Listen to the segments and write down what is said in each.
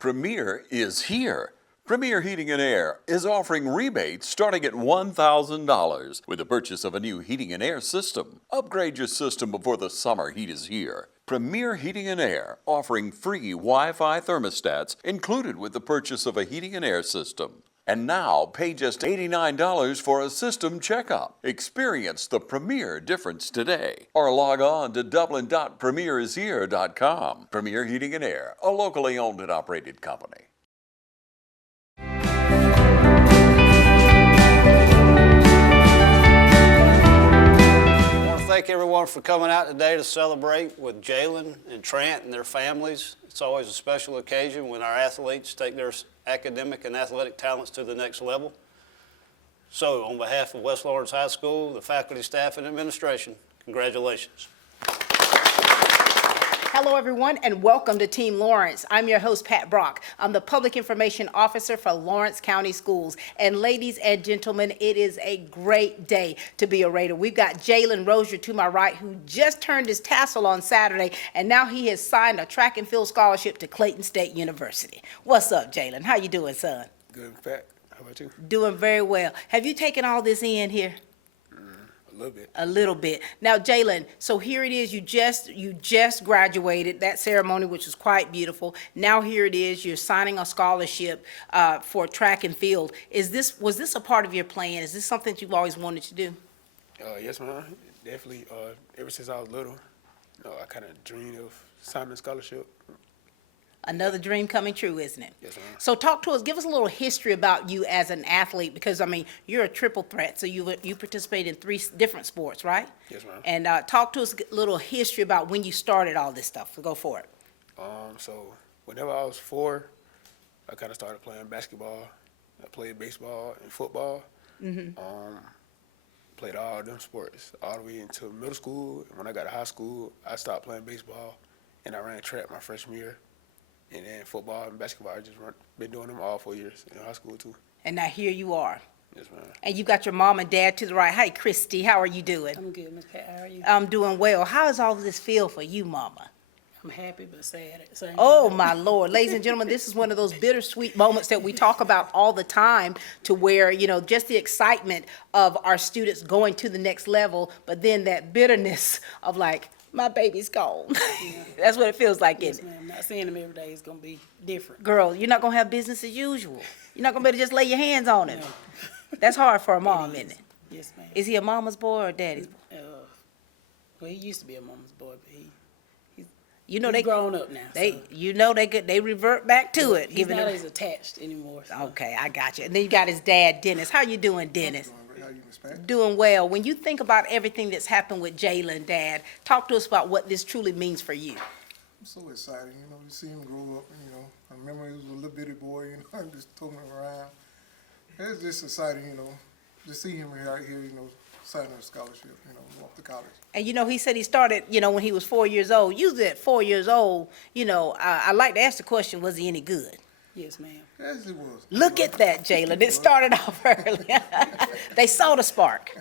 Premier is here. Premier Heating and Air is offering rebates starting at $1,000 with the purchase of a new heating and air system. Upgrade your system before the summer heat is here. Premier Heating and Air offering free Wi-Fi thermostats included with the purchase of a heating and air system. And now pay just $89 for a system checkup. Experience the Premier difference today. Or log on to dublin.premierishere.com. Premier Heating and Air, a locally owned and operated company. Thank everyone for coming out today to celebrate with Jalon and Trent and their families. It's always a special occasion when our athletes take their academic and athletic talents to the next level. So on behalf of West Lawrence High School, the faculty, staff, and administration, congratulations. Hello, everyone, and welcome to Team Lawrence. I'm your host, Pat Brock. I'm the Public Information Officer for Lawrence County Schools. And ladies and gentlemen, it is a great day to be a Raider. We've got Jalon Rozier to my right, who just turned his tassel on Saturday, and now he has signed a track and field scholarship to Claton State University. What's up, Jalon? How you doing, son? Good, Pat. How about you? Doing very well. Have you taken all this in here? A little bit. A little bit. Now, Jalon, so here it is. You just graduated that ceremony, which was quite beautiful. Now here it is. You're signing a scholarship for track and field. Was this a part of your plan? Is this something that you've always wanted to do? Yes, ma'am. Definitely. Ever since I was little, I kind of dreamed of signing a scholarship. Another dream coming true, isn't it? Yes, ma'am. So talk to us. Give us a little history about you as an athlete, because, I mean, you're a triple threat, so you participate in 3 different sports, right? Yes, ma'am. And talk to us a little history about when you started all this stuff. Go for it. So whenever I was 4, I kind of started playing basketball. I played baseball and football. Played all them sports all the way into middle school. And when I got to high school, I stopped playing baseball, and I ran track my freshman year. And then football and basketball, I just been doing them all 4 years in high school, too. And now here you are. Yes, ma'am. And you got your mom and dad to the right. Hey, Christy, how are you doing? I'm good, Miss Pat. How are you? I'm doing well. How does all of this feel for you, Mama? I'm happy but sad at the same time. Oh, my Lord. Ladies and gentlemen, this is one of those bittersweet moments that we talk about all the time, to where, just the excitement of our students going to the next level, but then that bitterness of like, my baby's gone. Yeah. That's what it feels like, Yes, isn't it? ma'am. Not seeing them every day is going to be different. Girl, you're not going to have business as usual. You're not going to be able to just lay your hands on him. No. That's hard for a mom, isn't it? Yes, ma'am. Is he a mama's boy or a daddy's boy? Well, he used to be a mama's boy, but You know he's they grown up now. They they revert back to it. He's not as attached anymore. So. Okay, I got you. And then you got his dad, Dennis. How you doing, Dennis? How you, Miss Pat? Doing well. When you think about everything that's happened with Jalon, Dad, talk to us about what this truly means for you. I'm so excited, to see him grow up, I remember he was a little bitty boy, and just toting him around. It's just exciting, to see him right here, signing a scholarship, off to college. And he said he started, when he was 4 years old. Usually at 4 years old, I like to ask the question, was he any good? Yes, ma'am. Yes, he was. Look at that, Jalon. It started off early. They saw the spark.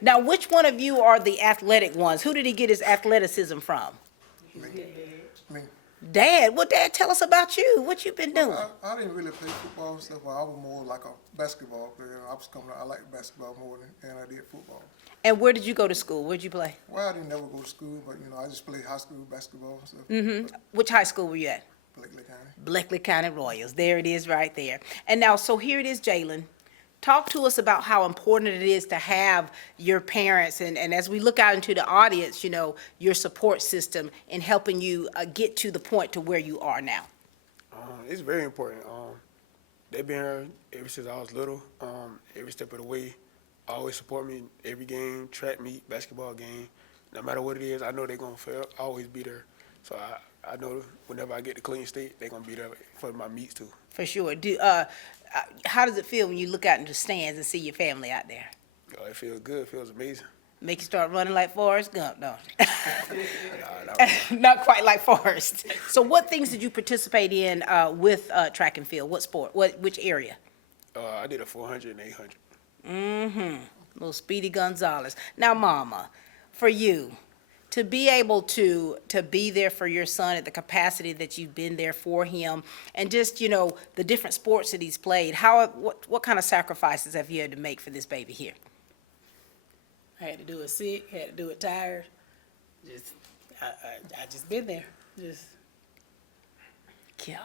Now, which one of you are the athletic ones? Who did he get his athleticism from? Me. Dad. Well, Dad, tell us about you. What you been doing? I didn't really play football and stuff. I was more like a basketball player. I like basketball more than I did football. And where did you go to school? Where'd you play? Well, I didn't never go to school, but, I just played high school basketball and stuff. Which high school were you at? Blakely County. Blakely County Royals. There it is right there. And now, so here it is, Jalon. Talk to us about how important it is to have your parents, and as we look out into the audience, your support system in helping you get to the point to where you are now. It's very important. They've been here ever since I was little. Every step of the way, always support me in every game, track meet, basketball game. No matter what it is, I know they're going to always be there. So I know whenever I get to Clean State, they're going to be there for my meets too. For sure. How does it feel when you look out into the stands and see your family out there? It feels good. It feels amazing. Make you start running like Forrest Gump, don't it? Nah, Not quite like Forrest. So what things did you participate in with track and field? What sport? Which area? I did a 400 and 800. Little Speedy Gonzalez. Now, Mama, for you, to be able to be there for your son at the capacity that you've been there for him, and just, you know, the different sports that he's played, what kind of sacrifices have you had to make for this baby here? I had to do it sick, had to do it tired. I just been there. Just God.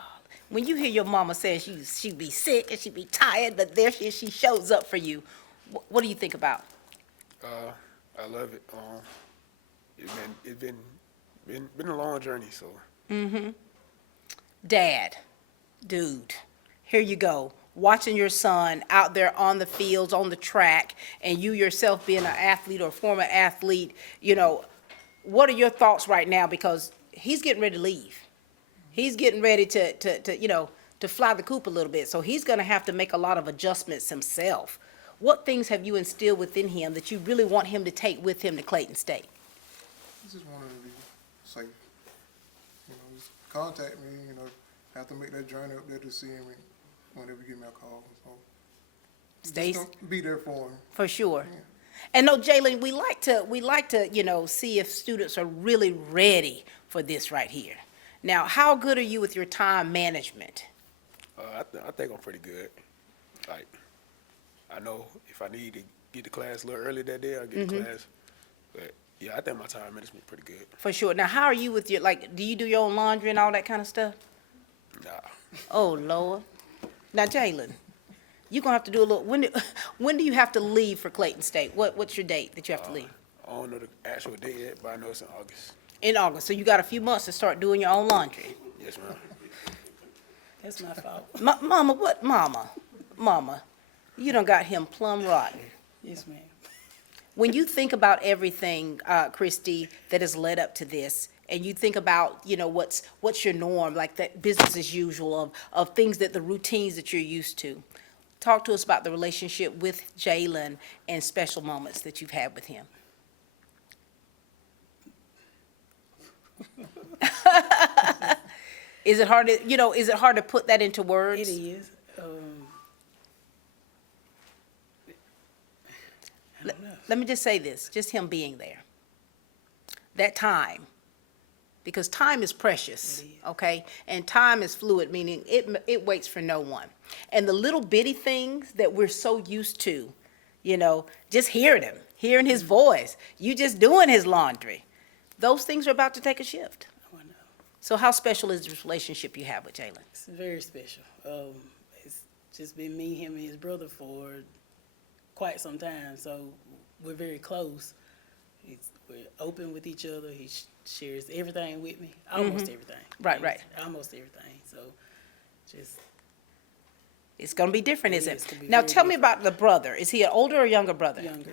When you hear your mama saying she'd be sick and she'd be tired, but there she shows up for you, what do you think about? I love it. It's been a long journey, so. Dad, dude, here you go, watching your son out there on the fields, on the track, and you yourself being an athlete or former athlete, you know, what are your thoughts right now? Because he's getting ready to leave. He's getting ready to you know, to fly the coop a little bit. So he's going to have to make a lot of adjustments himself. What things have you instilled within him that you really want him to take with him to Claton State? I just wanted to be safe. You know, just contact me, you know, have to make that journey up there to see him whenever you give me a call. So Stay just gonna be there for him. for sure. And no, Jalon, we like to, you know, see if students are really ready for this right here. Now, how good are you with your time management? I think I'm pretty good. Like, I know if I need to get to class a little early that day, I'll get to class. But yeah, I think my time management pretty good. For sure. Now, how are you with your, like, do you do your own laundry and all that kind of stuff? Nah. Oh, Lord. Now, Jalon, you're going to have to do a little, when do you have to leave for Claton State? What's your date that you have to leave? I don't know the actual date yet, but I know it's in August. In August. So you got a few months to start doing your own laundry. Yes, ma'am. that's my fault. Mama, what? Mama, you done got him plumb rotten. Yes, ma'am. When you think about everything, Christy, that has led up to this, and you think about, you know, what's your norm, like that business as usual of things that the routines that you're used to. Talk to us about the relationship with Jalon and special moments that you've had with him. Is it hard to put that into words? It is. I don't know. Let me just say this, just him being there. That time, because time is precious, It is. okay? And time is fluid, meaning it waits for no one. And the little bitty things that we're so used to, you know, just hearing him, hearing his voice, you just doing his laundry, those things are about to take a shift. I know. So how special is this relationship you have with Jalon? It's very special. It's just been me, him, and his brother for quite some time, so we're very close. We're open with each other. He shares everything with me, almost everything. Right. Almost everything. So, just It's gonna be different, It isn't is it? gonna be Now, very tell me different. about the brother. Is he an older or younger brother? younger,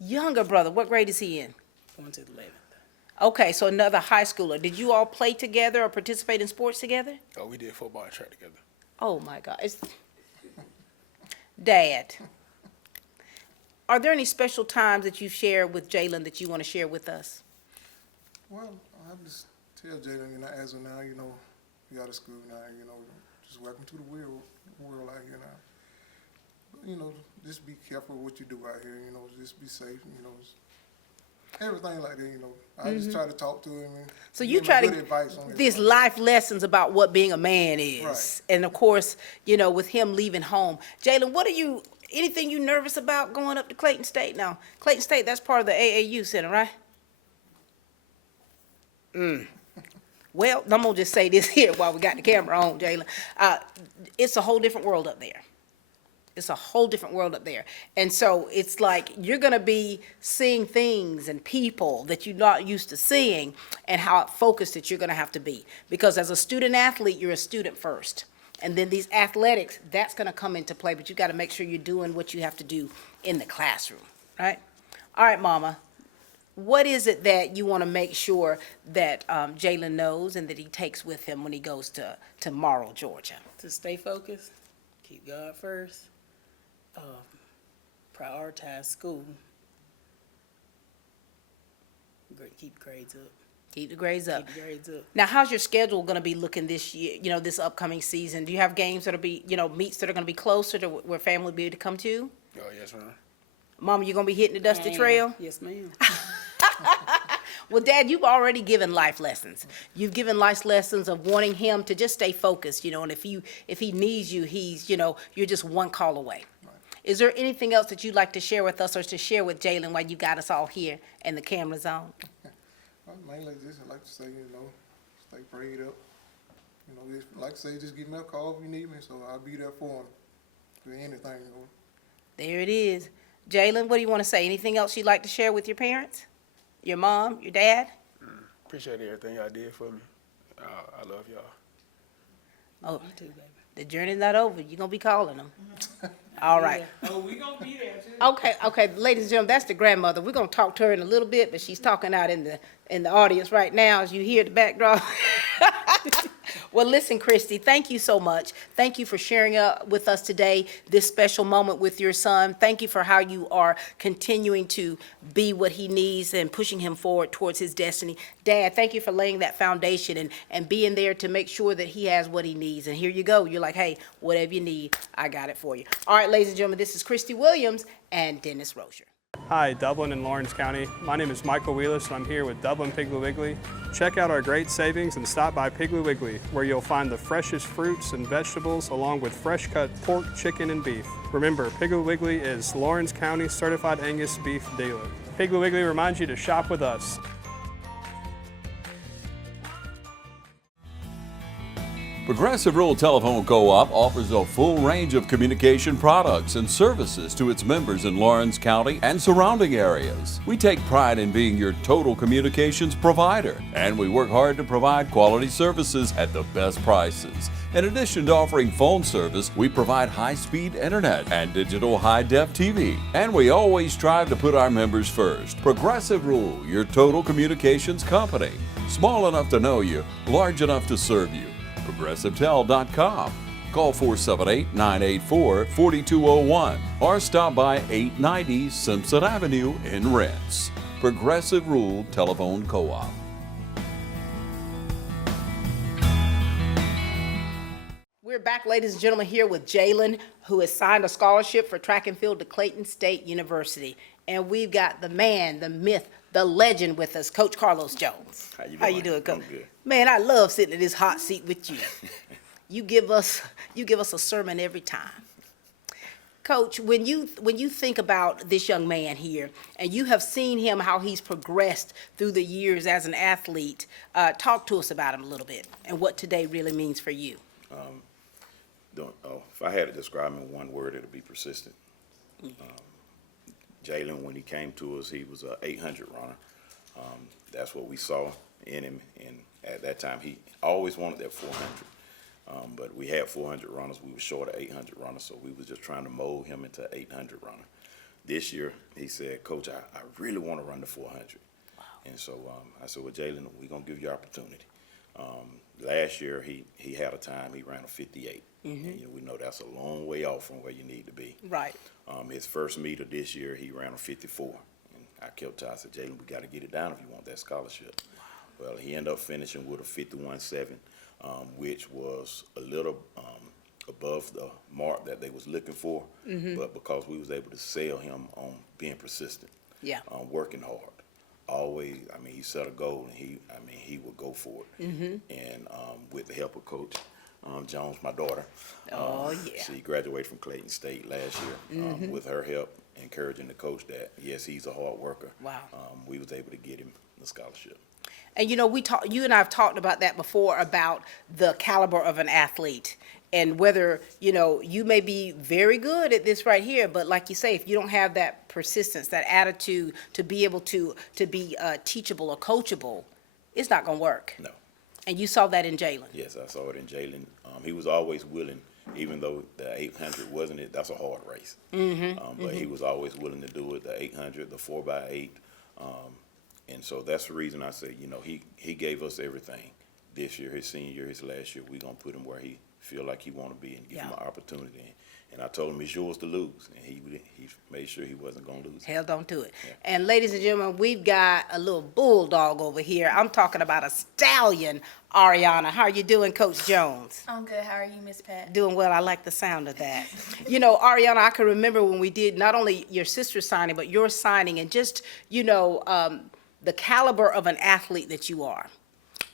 Younger brother. What grade is he in? going to the 11th. Okay, so another high schooler. Did you all play together or participate in sports together? Oh, we did football and track together. Oh, my God. Dad, are there any special times that you've shared with Jalon that you want to share with us? Well, I just tell Jalon, you know, as of now, you know, you out of school now, you know, just welcome to the world out here now. But, you know, just be careful what you do out here, you know, just be safe, you know, everything like that, you know. I just try to talk to him and So give you him try good to, advice on these everything. life lessons about what being a man is. Right. And of course, you know, with him leaving home. Jalon, anything you nervous about going up to Claton State now? Claton State, that's part of the AAU Center, right? Well, I'm gonna just say this here while we got the camera on, Jalon. It's a whole different world up there. It's a whole different world up there. And so it's like you're gonna be seeing things and people that you're not used to seeing, and how focused that you're gonna have to be. Because as a student athlete, you're a student first. And then these athletics, that's gonna come into play, but you gotta make sure you're doing what you have to do in the classroom, right? All right, Mama. What is it that you want to make sure that Jalon knows and that he takes with him when he goes to Morrow, Georgia? To stay focused, keep God first, prioritize school, keep grades up. Keep the grades up. Keep the grades up. Now, how's your schedule going to be looking this year, you know, this upcoming season? Do you have games that'll be, you know, meets that are going to be closer to where family will be able to come to? Oh, yes, ma'am. Mama, you going to be hitting the dusty I am. trail? Yes, ma'am. Well, Dad, you've already given life lessons. You've given life lessons of wanting him to just stay focused, and if he needs you, you're just one call away. Is there anything else that you'd like to share with us or to share with Jalon while you got us all here and the camera's on? Mainly just like to say, stay prayed up. Just, like I say, just give me a call if you need me, so I'll be there for him. For anything, There it is. Jalon, what do you want to say? Anything else you'd like to share with your parents? Your mom, your dad? Appreciate everything y'all did for me. I love y'all. Oh, Me too, baby. the journey's not over. You're going to be calling them. All right. Oh, we gonna be there too. Okay, ladies and gentlemen, that's the grandmother. We're going to talk to her in a little bit, but she's talking out in the audience right now, as you hear the backdrop. Well, listen, Christy, thank you so much. Thank you for sharing with us today this special moment with your son. Thank you for how you are continuing to be what he needs and pushing him forward towards his destiny. Dad, thank you for laying that foundation and being there to make sure that he has what he needs. And here you go. You're like, hey, whatever you need, I got it for you. All right, ladies and gentlemen, this is Christy Williams and Dennis Rozier. Hi, Dublin and Lawrence County. My name is Michael Wheelis, and I'm here with Dublin Piggly Wiggly. Check out our great savings and stop by Piggly Wiggly, where you'll find the freshest fruits and vegetables along with fresh cut pork, chicken, and beef. Remember, Piggly Wiggly is Lawrence County Certified Angus Beef Dealer. Piggly Wiggly reminds you to shop with us. Progressive Rural Telephone Co-op offers a full range of communication products and services to its members in Lawrence County and surrounding areas. We take pride in being your total communications provider, and we work hard to provide quality services at the best prices. In addition to offering phone service, we provide high-speed internet and digital high-def TV. And we always strive to put our members first. Progressive Rural, your total communications company. Small enough to know you, large enough to serve you. ProgressiveTel.com. Call 478-984-4201 or stop by 890 Simpson Avenue in Rents. Progressive Rural Telephone Co-op. We're back, ladies and gentlemen, here with Jalon, who has signed a scholarship for track and field to Claton State University. And we've got the man, the myth, the legend with us, Coach Carlos Jones. How you doing, Coach? I'm good. Man, I love sitting in this hot seat with you. You give us a sermon every time. Coach, when you think about this young man here, and you have seen him, how he's progressed through the years as an athlete, talk to us about him a little bit and what today really means for you. If I had to describe him in one word, it'd be persistent. Jalon, when he came to us, he was an 800 runner. That's what we saw in him, and at that time, he always wanted that 400. But we had 400 runners. We were short of 800 runners, so we was just trying to mold him into an 800 runner. This year, he said, Coach, I really want to run the 400. Wow. And so I said, well, Jalon, we're going to give you opportunity. Last year, he had a time, he ran a 58. Mm-hmm. And we know that's a long way off from where you need to be. Right. His first meter this year, he ran a 54. And I kept telling him, I said, Jalon, we got to get it down if you want that scholarship. Wow. Well, he ended up finishing with a 51.7, which was a little above the mark that they was looking for. Mm-hmm. But because we was able to sell him on being persistent, working hard. Always, he set a goal, and he would go for it. Mm-hmm. And with the help of Coach Jones, my daughter, she graduated from Claton State last year. Mm-hmm. With her help, encouraging the coach that yes, he's a hard worker. Wow. We was able to get him the scholarship. And you and I have talked about that before, about the caliber of an athlete. And whether, you may be very good at this right here, but like you say, if you don't have that persistence, that attitude to be able to be teachable or coachable, it's not going to work. No. And you saw that in Jalon. Yes, I saw it in Jalon. He was always willing, even though the 800 wasn't it. That's a hard race. Mm-hmm. But he was always willing to do it, the 800, the 4x8. And so that's the reason I say, he gave us everything this year, his senior year, his last year. We're going to put him where he feel like he want to be and give him an opportunity. And I told him it's yours to lose, and he made sure he wasn't going to lose. Held on to it. Yeah. And ladies and gentlemen, we've got a little bulldog over here. I'm talking about a stallion, Ariana. How are you doing, Coach Jones? I'm good. How are you, Miss Pat? Doing well. I like the sound of that. Ariana, I can remember when we did not only your sister's signing, but your signing, and just, the caliber of an athlete that you are,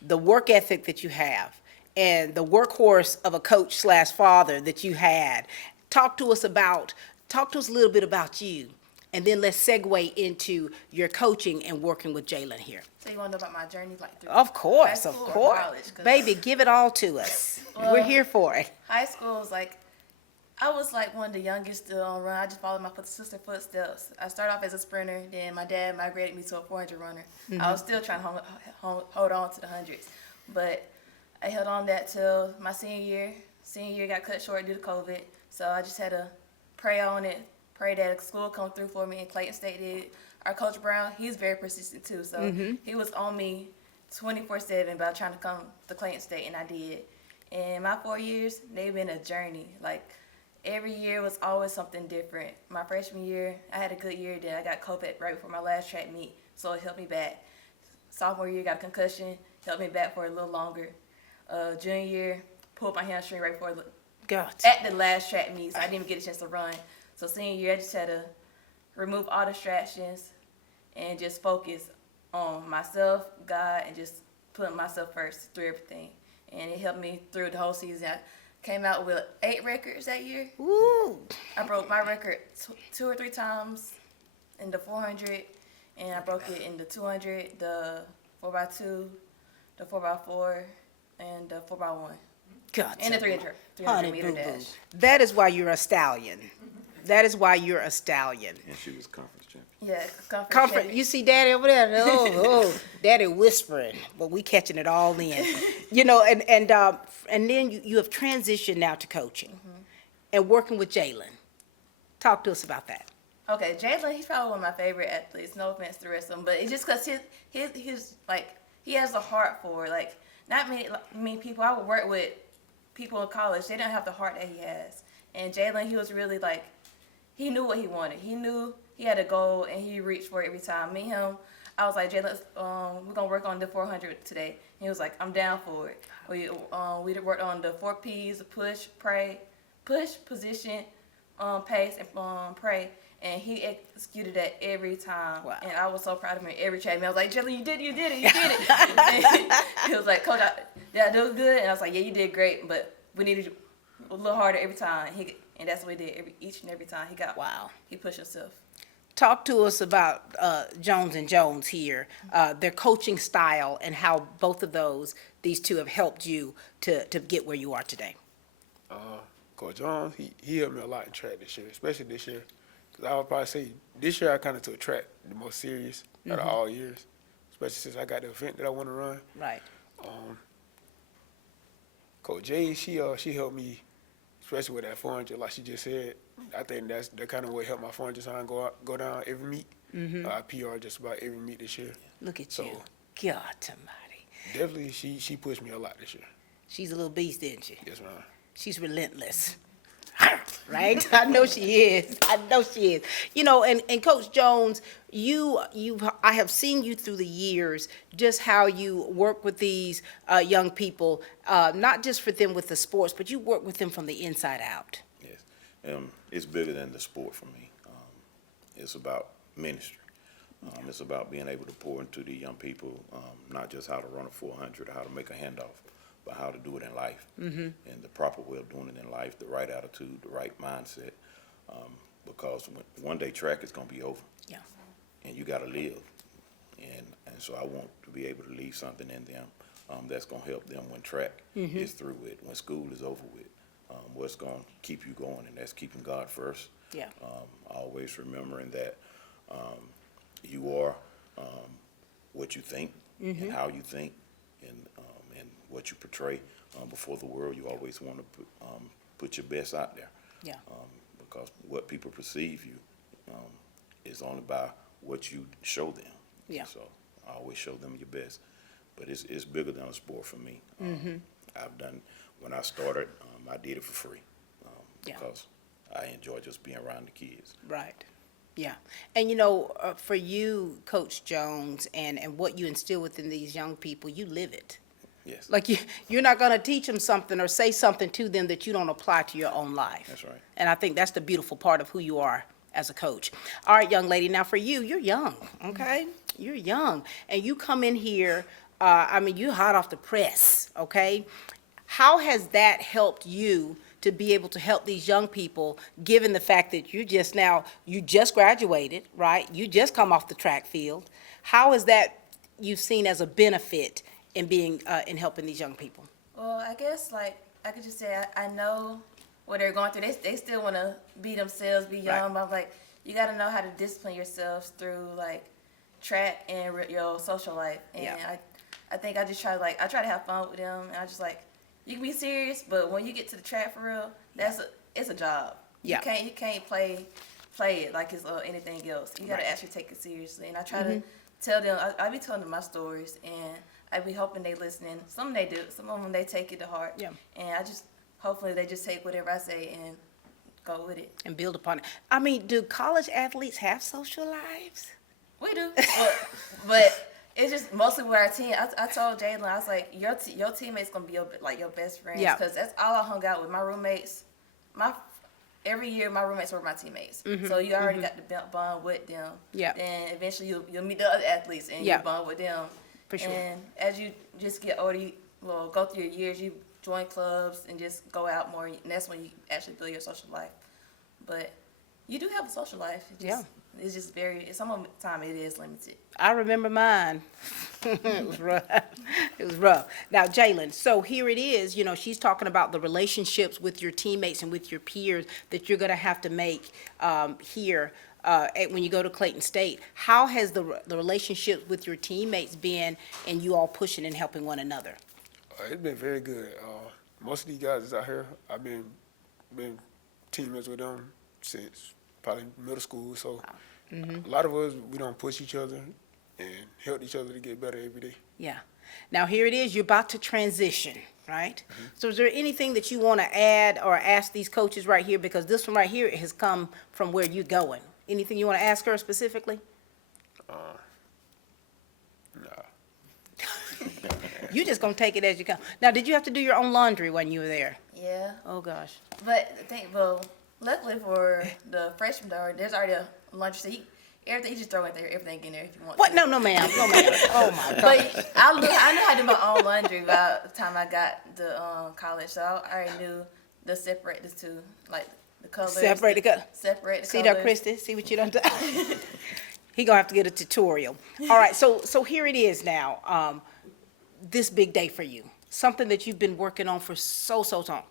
the work ethic that you have, and the workhorse of a coach slash father that you had. Talk to us a little bit about you, and then let's segue into your coaching and working with Jalon here. So you want to know about my journey, like through Of course, high of school or course. college? 'Cause Baby, give it all to us. We're Well- here for it. high school was like, I was like one of the youngest to run. I just followed my sister footsteps. I started off as a sprinter, then my dad migrated me to a 400 runner. I was still trying to hold on to the hundreds, but I held on that till my senior year. Senior year got cut short due to COVID, so I just had to pray on it, pray that school come through for me, and Claton State did. Our coach Brown, he's very persistent too, so he was on me 24/7 about trying to come to Claton State, and I did. And my 4 years, they've been a journey. Like, every year was always something different. My freshman year, I had a good year. Then I got COVID right before my last track meet, so it helped me back. Sophomore year, got a concussion, helped me back for a little longer. Junior year, pulled my hamstring right before at the last track meet, so I didn't even get a chance to run. So senior year, I just had to remove all distractions and just focus on myself, God, and just putting myself first through everything. And it helped me through the whole season. I came out with 8 records that year. Woo! I broke my record 2 or 3 times in the 400, and I broke it in the 200, the 4x2, the 4x4, and the 4x1, Gotcha. and the 300 Honey meter boo boo. dash. That is why you're a stallion. That is why you're a stallion. And she was conference champion. Yeah, conference Comfort, champion. you see Daddy over there? Oh, Daddy whispering, but we catching it all in. You know, and then you have transitioned now to coaching and working with Jalon. Talk to us about that. Okay, Jalon, he's probably one of my favorite athletes. No offense to the rest of them, but it's just because his like, he has a heart for it. Like, not many people. I would work with people in college. They didn't have the heart that he has. And Jalon, he was really like, he knew what he wanted. He knew he had a goal, and he reached for it every time. Me and him, I was like, Jalon, we're gonna work on the 400 today. And he was like, I'm down for it. We worked on the 4 P's: push, pray, push, position, pace, and pray. And he executed that every time. Wow. And I was so proud of him every trade. I was like, Jalon, you did it. He was like, Coach, did I do good? And I was like, yeah, you did great, but we needed a little harder every time. And that's what he did each and every time. He pushed himself. Talk to us about Jones and Jones here, their coaching style, and how both of these two have helped you to get where you are today. Coach Jones, he helped me a lot in track this year, especially this year. 'Cause I would probably say this year I kind of took track the most serious out of all years, especially since I got the event that I want to run. Right. Coach Jay, she helped me, especially with that 400, like she just said. I think that kind of what helped my 400 time go down every meet. I PR just about every meet this year. Look at So- you. God almighty. Definitely, she pushed me a lot this year. She's a little beast, isn't she? Yes, ma'am. She's relentless. Right? I know she is. I know she is. You know, and Coach Jones, I have seen you through the years, just how you work with these young people, not just for them with the sports, but you work with them from the inside out. Yes. It's bigger than the sport for me. It's about ministry. It's about being able to pour into the young people, not just how to run a 400 or how to make a handoff, but how to do it in life, and the proper way of doing it in life, the right attitude, the right mindset, because one day track is going to be over, Yeah. and you got to live, and so I want to be able to leave something in them that's going to help them when track is through with, when school is over with, what's going to keep you going, and that's keeping God first. Yeah. Always remembering that you are what you think and how you think, and what you portray before the world. You always want to put your best out there. Yeah. Because what people perceive you is only by what you show them. Yeah. So I always show them your best. But it's bigger than a sport for me. When I started, I did it for free Yeah. because I enjoy just being around the kids. Right. Yeah. And, you know, for you, Coach Jones, and what you instill within these young people, you live it. Yes. Like you're not going to teach them something or say something to them that you don't apply to your own life. That's right. And I think that's the beautiful part of who you are as a coach. All right, young lady, now for you, you're young, okay? You're young, and you come in here, you're hot off the press, okay? How has that helped you to be able to help these young people, given the fact that you just graduated, right? You just come off the track field. How is that you've seen as a benefit in being, in helping these young people? Well, I guess like I could just say I know what they're going through. They still want to be themselves, be young. Right. But I'm like, you got to know how to discipline yourselves through like track and your social life. And Yeah. I think I just try to I try to have fun with them. And I just like, you can be serious, but when you get to the track for real, it's a job. Yeah. You can't play it like it's anything else. You got to actually take it seriously. And I try to tell them. I be telling them my stories, and I be hoping they listening. Some they do. Some of them they take it to heart. Yeah. And hopefully they just take whatever I say and go with it. And build upon it. Do college athletes have social lives? We do, but it's just mostly with our team. I told Jalon, I was like, your teammates gonna be your best friends. Yeah. Because that's all I hung out with. My roommates, every year my roommates were my teammates. So you already got the bond with them. Yeah. Then eventually you'll meet the other athletes and Yeah. you bond with them. For sure. And as you just get older, go through your years, you join clubs and just go out more. And that's when you actually build your social life. But you do have a social life. It's just some of the time it is limited. I remember mine. It was rough. It was rough. Now, Jalon, so here it is, she's talking about the relationships with your teammates and with your peers that you're going to have to make here when you go to Claton State. How has the relationship with your teammates been, and you all pushing and helping one another? It's been very good. Most of these guys is out here, I've been teammates with them since probably middle school. So a lot of us, we don't push each other and help each other to get better every day. Yeah. Now, here it is. You're about to transition, right? So is there anything that you want to add or ask these coaches right here? Because this one right here has come from where you're going. Anything you want to ask her specifically? Nah. You just going to take it as you come. Now, did you have to do your own laundry when you were there? Yeah. Oh, gosh. But luckily for the freshman, there's already a lunch. So everything, you just throw in there, everything in there if you want. What? To. No, ma'am. No, ma'am. Oh, my God. But I knew how to do my own laundry by the time I got to college. So I already knew to separate the two, like the colors. Separate the color. Separate the See colors. that, Christy? See what you done done? He gonna have to get a tutorial. All right, so here it is now. This big day for you, something that you've been working on for so long,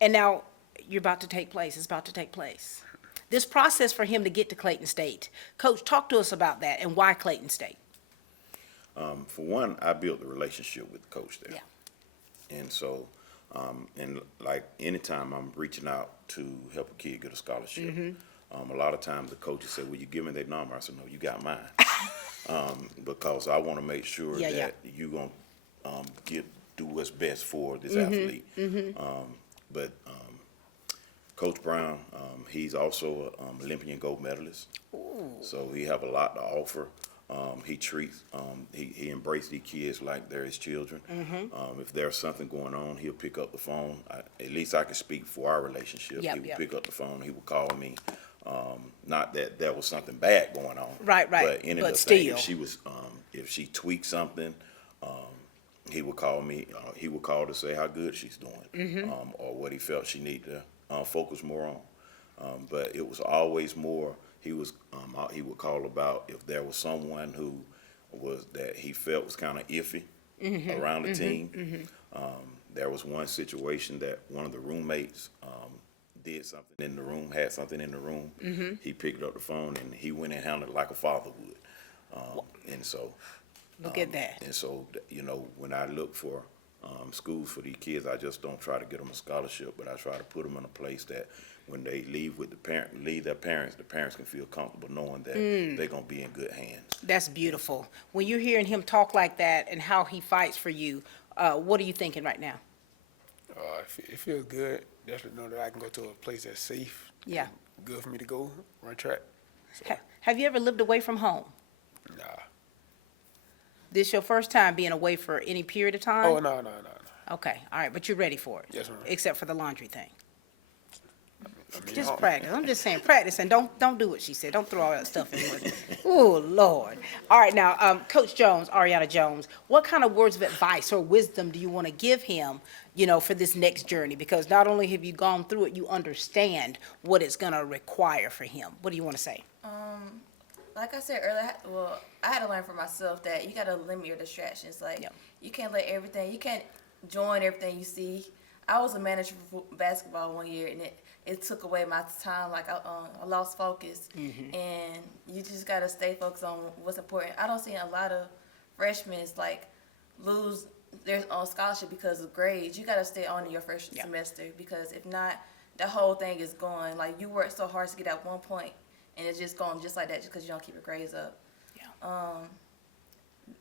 and now you're about to take place. It's about to take place. This process for him to get to Claton State. Coach, talk to us about that and why Claton State. For one, I built a relationship with the coach there. Yeah. And so, and like anytime I'm reaching out to help a kid get a scholarship, a lot of times the coaches say, "Will you give me that number?" I said, "No, you got mine," because I want to make sure that you're gonna do what's best for this athlete. But Coach Brown, he's also an Olympian gold medalist, so he have a lot to offer. He treats, he embraces these kids like they're his children. If there's something going on, he'll pick up the phone. At least I can speak for our relationship. He would pick up the phone. He would call me. Not that there was something bad going on. Right. But any But of the still. things, if she tweaked something, he would call me. He would call to say how good she's doing, or what he felt she needed to focus more on. But it was always more. He would call about if there was someone who that he felt was kind of iffy around the team. There was one situation that one of the roommates did something in the room, had something in the room. He picked up the phone and he went and handled it like a father would. And so, Look at that. And so, when I look for schools for these kids, I just don't try to get them a scholarship, but I try to put them in a place that when they leave with their parents, the parents can feel comfortable knowing that they're going to be in good hands. That's beautiful. When you're hearing him talk like that and how he fights for you, what are you thinking right now? It feels good. Definitely know that I can go to a place that's safe. Yeah. Good for me to go run track. So, Have you ever lived away from home? nah. This your first time being away for any period of time? Oh, no. Okay, all right, but you're ready for it? Yes, ma'am. Except for the laundry thing? Just practice. I'm just saying, practice, and don't do what she said. Don't throw all that stuff in with it. Oh, Lord. All right, now, Coach Jones, Ariana Jones, what kind of words of advice or wisdom do you want to give him, for this next journey? Because not only have you gone through it, you understand what it's going to require for him. What do you want to say? Like I said earlier, I had to learn for myself that you got to limit your distractions. Like, Yep. you can't you can't join everything you see. I was a manager for basketball one year, and it took away my time. Like, I lost focus, and you just got to stay focused on what's important. I don't see a lot of freshmen, like, lose their scholarship because of grades. You got to stay on in your first semester, because if not, the whole thing is going. Like, you work so hard to get at one point, and it's just going just like that just because you don't keep your grades up. Yeah.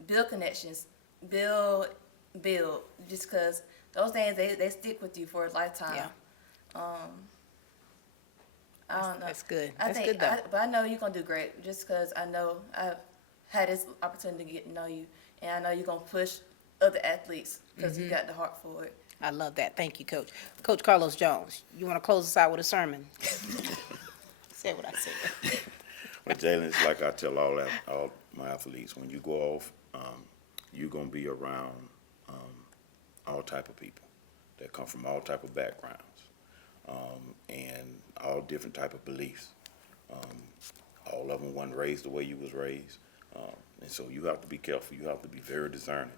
Build connections. Build. Just because those things, they stick with you for a lifetime. Yeah. I don't know. That's good. I That's think, good, though. but I know you're going to do great just because I know I've had this opportunity to get to know you, and I know you're going to push other athletes because you got the heart for it. I love that. Thank you, Coach. Coach Carlos Jones, you want to close us out with a sermon? Say what I said. Well, Jalon, it's like I tell all my athletes, when you go off, you're going to be around all type of people that come from all type of backgrounds and all different type of beliefs. All of them weren't raised the way you was raised. And so you have to be careful. You have to be very discerning.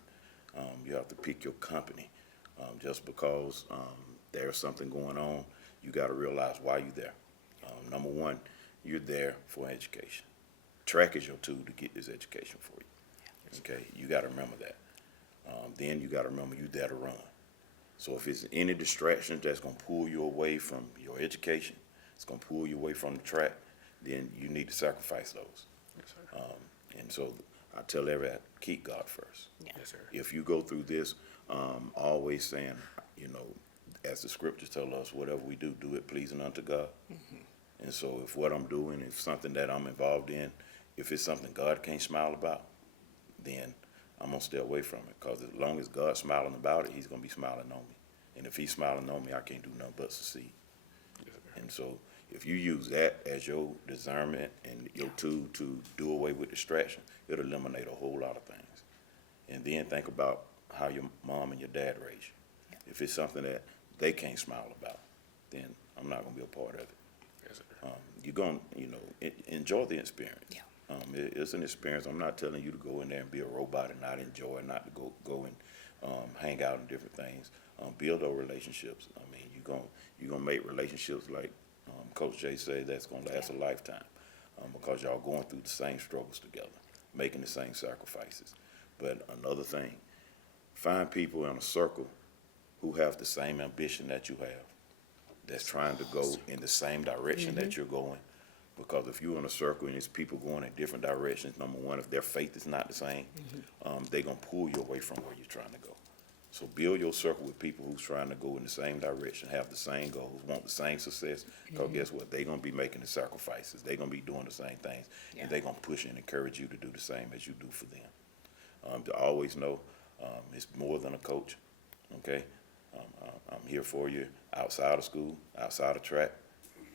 You have to pick your company. Just because there's something going on, you got to realize why you're there. Number one, you're there for education. Track is your tool to get this education for you. Okay, you got to remember that. Then you got to remember you're there to run. So if it's any distractions that's going to pull you away from your education, it's going to pull you away from the track, then you need to sacrifice those. And so I tell everyone, keep God first. Yes, sir. If you go through this, always saying, as the scriptures tell us, whatever we do, do it pleasing unto God. And so if what I'm doing, if something that I'm involved in, if it's something God can't smile about, then I'm going to stay away from it. Because as long as God's smiling about it, he's going to be smiling on me. And if he's smiling on me, I can't do nothing but succeed. And so if you use that as your discernment and your tool to do away with distraction, it'll eliminate a whole lot of things. And then think about how your mom and your dad raised you. If it's something that they can't smile about, then I'm not going to be a part of it. You're going to, enjoy the experience. Yeah. It's an experience. I'm not telling you to go in there and be a robot and not enjoy it, not to go and hang out and different things. Build those relationships. I mean, you're gonna make relationships like Coach Jay said, that's gonna last a lifetime because y'all going through the same struggles together, making the same sacrifices. But another thing, find people in a circle who have the same ambition that you have, that's trying to go in the same direction that you're going. Because if you're in a circle and it's people going in different directions, number one, if their faith is not the same, they're going to pull you away from where you're trying to go. So build your circle with people who's trying to go in the same direction, have the same goals, want the same success. Because guess what? They're going to be making the sacrifices. They're going to be doing the same things. And they're going to push and encourage you to do the same as you do for them. To always know it's more than a coach, okay? I'm here for you outside of school, outside of track.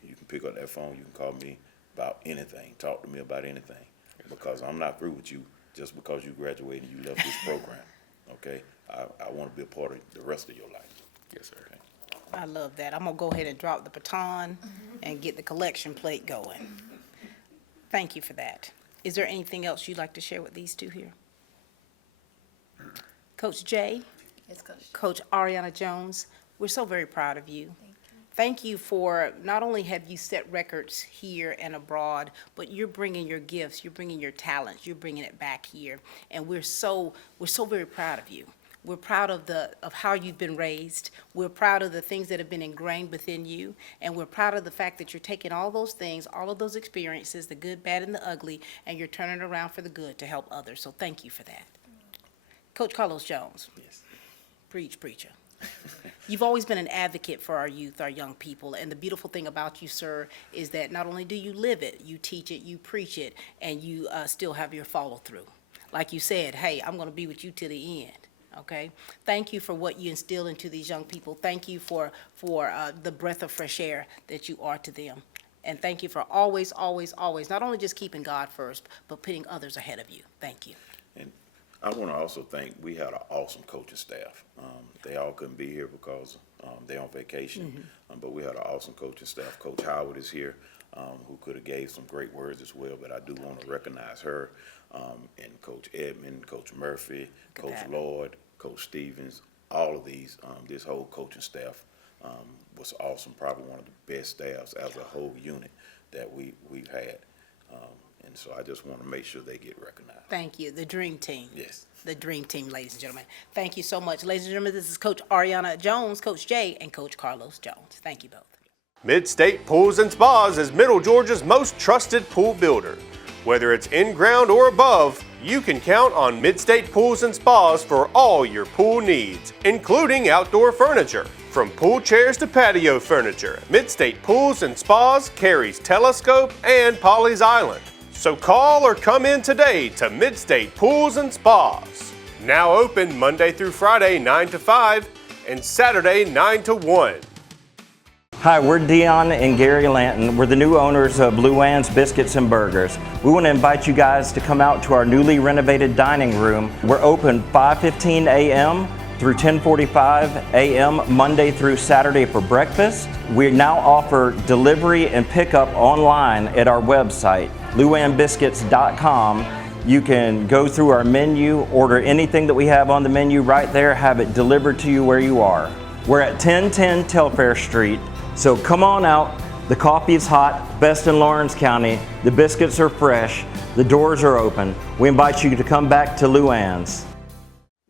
You can pick up that phone. You can call me about anything. Talk to me about anything. Because I'm not through with you just because you graduated and you left this program, okay? I want to be a part of the rest of your life. Yes, sir. Okay? I love that. I'm going to go ahead and drop the baton and get the collection plate going. Thank you for that. Is there anything else you'd like to share with these two here? Coach Jay, Yes, Coach. Coach Ariana Jones, we're so very proud of you. Thank you for, not only have you set records here and abroad, but you're bringing your gifts, you're bringing your talents, you're bringing it back here. And we're so very proud of you. We're proud of how you've been raised. We're proud of the things that have been ingrained within you. And we're proud of the fact that you're taking all those things, all of those experiences, the good, bad, and the ugly, and you're turning it around for the good to help others. So thank you for that. Coach Carlos Jones. Yes. Preach, preacher. You've always been an advocate for our youth, our young people, and the beautiful thing about you, sir, is that not only do you live it, you teach it, you preach it, and you still have your follow-through. Like you said, hey, I'm going to be with you to the end, okay? Thank you for what you instill into these young people. Thank you for the breath of fresh air that you are to them. And thank you for always, always, always, not only just keeping God first, but putting others ahead of you. Thank you. And I want to also thank, we had an awesome coaching staff. They all couldn't be here because they're on vacation, but we had an awesome coaching staff. Coach Howard is here, who could have gave some great words as well, but I do want to recognize her, and Coach Edmond, Coach Murphy, Coach Lloyd, Coach Stevens, all of these, this whole coaching staff was awesome, probably one of the best staffs as a whole unit that we've had. And so I just want to make sure they get recognized. Thank you. The dream team. Yes. The dream team, ladies and gentlemen. Thank you so much. Ladies and gentlemen, this is Coach Ariana Jones, Coach Jay, and Coach Carlos Jones. Thank you both. Midstate Pools and Spas is Middle Georgia's most trusted pool builder. Whether it's in-ground or above, you can count on Midstate Pools and Spas for all your pool needs, including outdoor furniture. From pool chairs to patio furniture, Midstate Pools and Spas carries Telescope and Polly's Island. So call or come in today to Midstate Pools and Spas. Now open Monday through Friday 9 to 5 and Saturday 9 to 1. Hi, we're Dion and Gary Lanton. We're the new owners of Luann's Biscuits and Burgers. We want to invite you guys to come out to our newly renovated dining room. We're open 5:15 a.m. through 10:45 a.m. Monday through Saturday for breakfast. We now offer delivery and pickup online at our website, luannbiscuits.com. You can go through our menu, order anything that we have on the menu right there, have it delivered to you where you are. We're at 1010 Telfair Street. So come on out, the coffee is hot, best in Lawrence County, the biscuits are fresh, the doors are open. We invite you to come back to Luann's.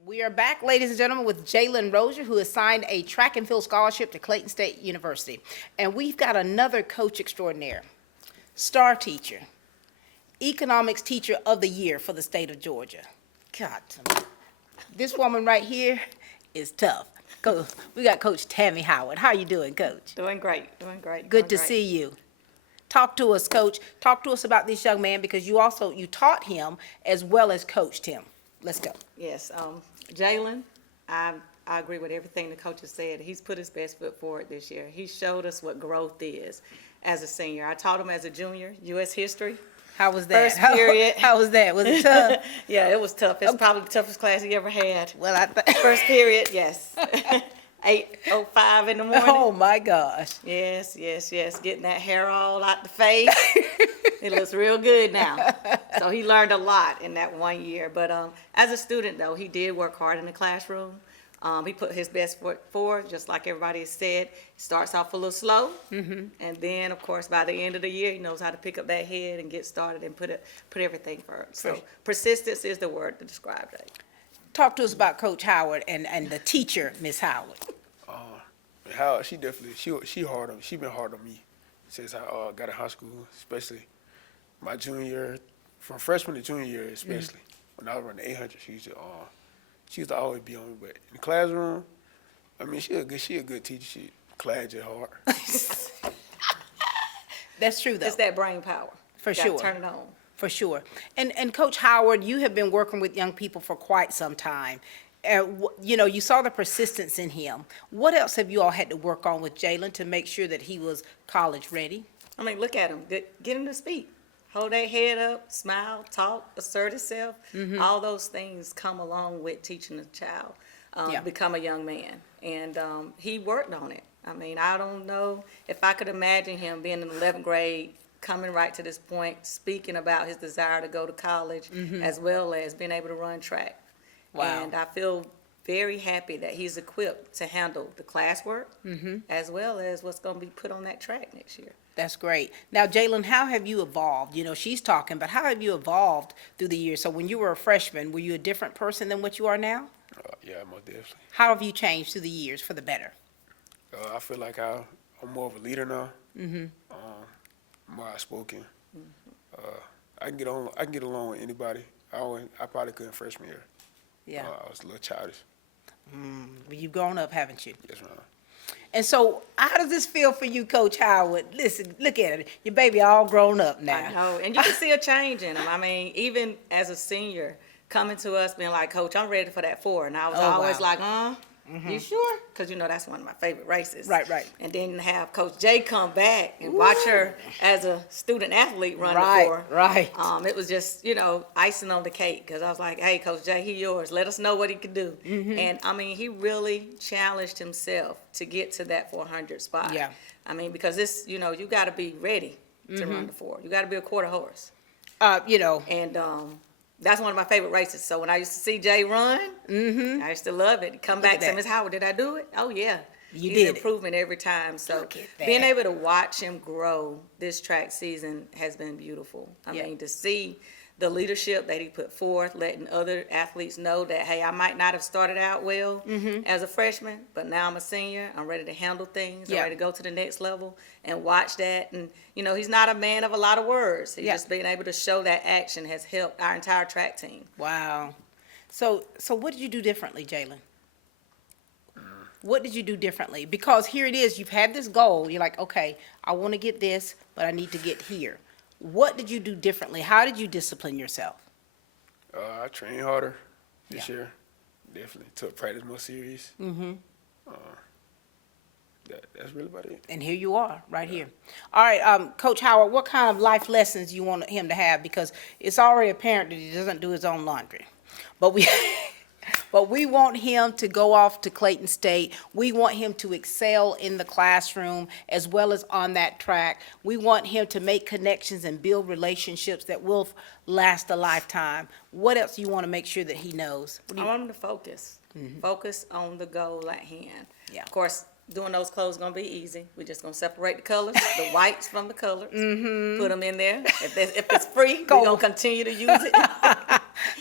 We are back, ladies and gentlemen, with Jalon Rozier, who has signed a track and field scholarship to Claton State University. And we've got another coach extraordinaire, star teacher, economics teacher of the year for the state of Georgia. God, this woman right here is tough. We got Coach Tammy Howard. How you doing, Coach? Doing great, doing great. Good to see you. Talk to us, Coach. Talk to us about this young man, because you taught him as well as coached him. Let's go. Yes, Jalon, I agree with everything the coach has said. He's put his best foot forward this year. He showed us what growth is as a senior. I taught him as a junior, U.S. history. How was that? First period. How was that? Was it tough? Yeah, it was tough. It's probably the toughest class he ever had. Well, First period, yes. 8:05 in the morning. Oh my gosh. Yes. Getting that hair all out the face. It looks real good now. So he learned a lot in that 1 year. But as a student, though, he did work hard in the classroom. He put his best foot forward, just like everybody has said. He starts off a little slow, and then, of course, by the end of the year, he knows how to pick up that head and get started and put everything first. So persistence is the word to describe that. Talk to us about Coach Howard and the teacher, Miss Howard. Howard, she definitely, she been hard on me since I got in high school, especially my junior year, from freshman to junior year especially. When I was running 800, she used to always be on me. But in the classroom, I mean, she a good teacher. She class just hard. That's true, though. It's that brain power. For You gotta sure. turn it on. For sure. And Coach Howard, you have been working with young people for quite some time. You saw the persistence in him. What else have you all had to work on with Jalon to make sure that he was college ready? I mean, look at him. Get him to speak. Hold that head up, smile, talk, assert himself. All those things come along with teaching a child become a young man. And he worked on it. I mean, I don't know if I could imagine him being in the 11th grade, coming right to this point, speaking about his desire to go to college, as well as being able to run track. Wow. And I feel very happy that he's equipped to handle the classwork, as well as what's going to be put on that track next year. That's great. Now, Jalon, how have you evolved? She's talking, but how have you evolved through the years? So when you were a freshman, were you a different person than what you are now? Yeah, most definitely. How have you changed through the years for the better? I feel like I'm more of a leader now. More outspoken. I can get along with anybody. I probably couldn't freshman year. Yeah. I was a little childish. You've grown up, haven't you? Yes, ma'am. And so, how does this feel for you, Coach Howard? Listen, look at it. Your baby all grown up now. I know, and you can see a change in him. I mean, even as a senior, coming to us being like, Coach, I'm ready for that 4. And I was Oh, always wow. like, you sure? Because, that's one of my favorite races. Right. And then have Coach Jay come back and watch her as a student athlete run the 4. Right. It was just, icing on the cake, because I was like, hey, Coach Jay, he yours. Let us know what he can do. And, he really challenged himself to get to that 400 spot. Yeah. Because this, you got to be ready to run the 4. You got to be a quarter horse. And that's one of my favorite races. So when I used to see Jay run, I used to love it. Come back and say, Miss Howard, did I do it? Oh, yeah. You He's did it. improving every time. So Look at that. being able to watch him grow this track season has been beautiful. Yeah. To see the leadership that he put forth, letting other athletes know that, hey, I might not have started out well as a freshman, but now I'm a senior. I'm ready to handle things. Yeah. I'm ready to go to the next level and watch that. And, he's not a man of a lot of words. He's just being able to show that action has helped our entire track team. Wow. So what did you do differently, Jalon? What did you do differently? Because here it is, you've had this goal. You're like, okay, I want to get this, but I need to get here. What did you do differently? How did you discipline yourself? I trained harder this year. Definitely took practice more serious. That's really about it. And here you are, right here. All right, Coach Howard, what kind of life lessons you want him to have? Because it's already apparent that he doesn't do his own laundry. But we want him to go off to Claton State. We want him to excel in the classroom as well as on that track. We want him to make connections and build relationships that will last a lifetime. What else do you want to make sure that he knows? I want him to focus. Focus on the goal at hand. Yeah. Of course, doing those clothes is going to be easy. We're just going to separate the colors, the whites from the colors, put them in there. If it's free, we're going to continue to use it.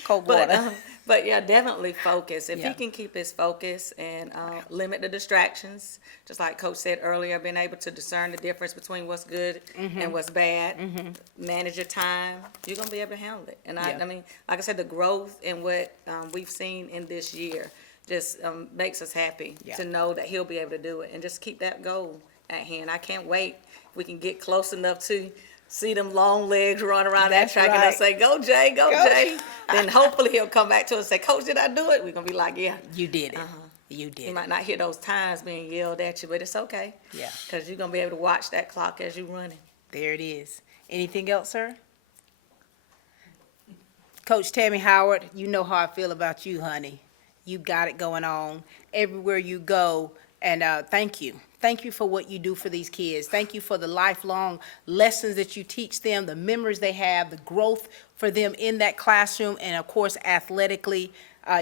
Cold water. But yeah, definitely focus. If Yeah. he can keep his focus and limit the distractions, just like Coach said earlier, being able to discern the difference between what's good and what's bad, manage your time, you're going to be able to handle it. And Yeah. like I said, the growth in what we've seen in this year just makes us happy to know that he'll be able to do it, and just keep that goal at hand. I can't wait if we can get close enough to see them long legs run around That's that track and right. they'll say, go Jay, go Jay. Then hopefully he'll come back to us and say, Coach, did I do it? We're going to be like, yeah. You did it. You did You it. might not hear those times being yelled at you, but it's okay. Yeah. Because you're going to be able to watch that clock as you're running. There it is. Anything else, sir? Coach Tammy Howard, you know how I feel about you, honey. You got it going on everywhere you go, and thank you. Thank you for what you do for these kids. Thank you for the lifelong lessons that you teach them, the memories they have, the growth for them in that classroom, and of course, athletically.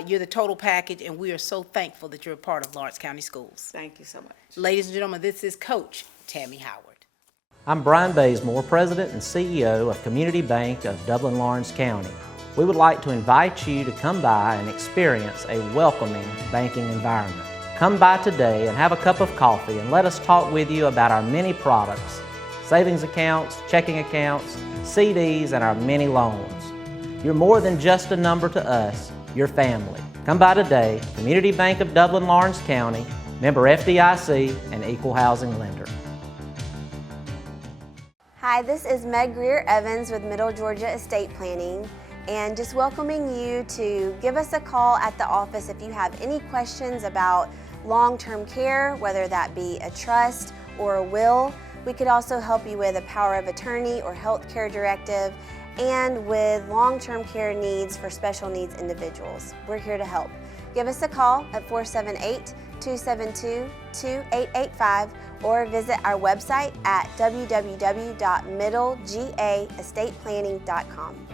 You're the total package, and we are so thankful that you're a part of Lawrence County Schools. Thank you so much. Ladies and gentlemen, this is Coach Tammy Howard. I'm Brian Bazemore, President and CEO of Community Bank of Dublin-Lawrence County. We would like to invite you to come by and experience a welcoming banking environment. Come by today and have a cup of coffee and let us talk with you about our many products, savings accounts, checking accounts, CDs, and our many loans. You're more than just a number to us, you're family. Come by today, Community Bank of Dublin-Lawrence County, member FDIC, and equal housing lender. Hi, this is Meg Greer Evans with Middle Georgia Estate Planning, and just welcoming you to give us a call at the office if you have any questions about long-term care, whether that be a trust or a will. We could also help you with a power of attorney or health care directive, and with long-term care needs for special needs individuals. We're here to help. Give us a call at 478-272-2885 or visit our website at www.middlegaestate.com.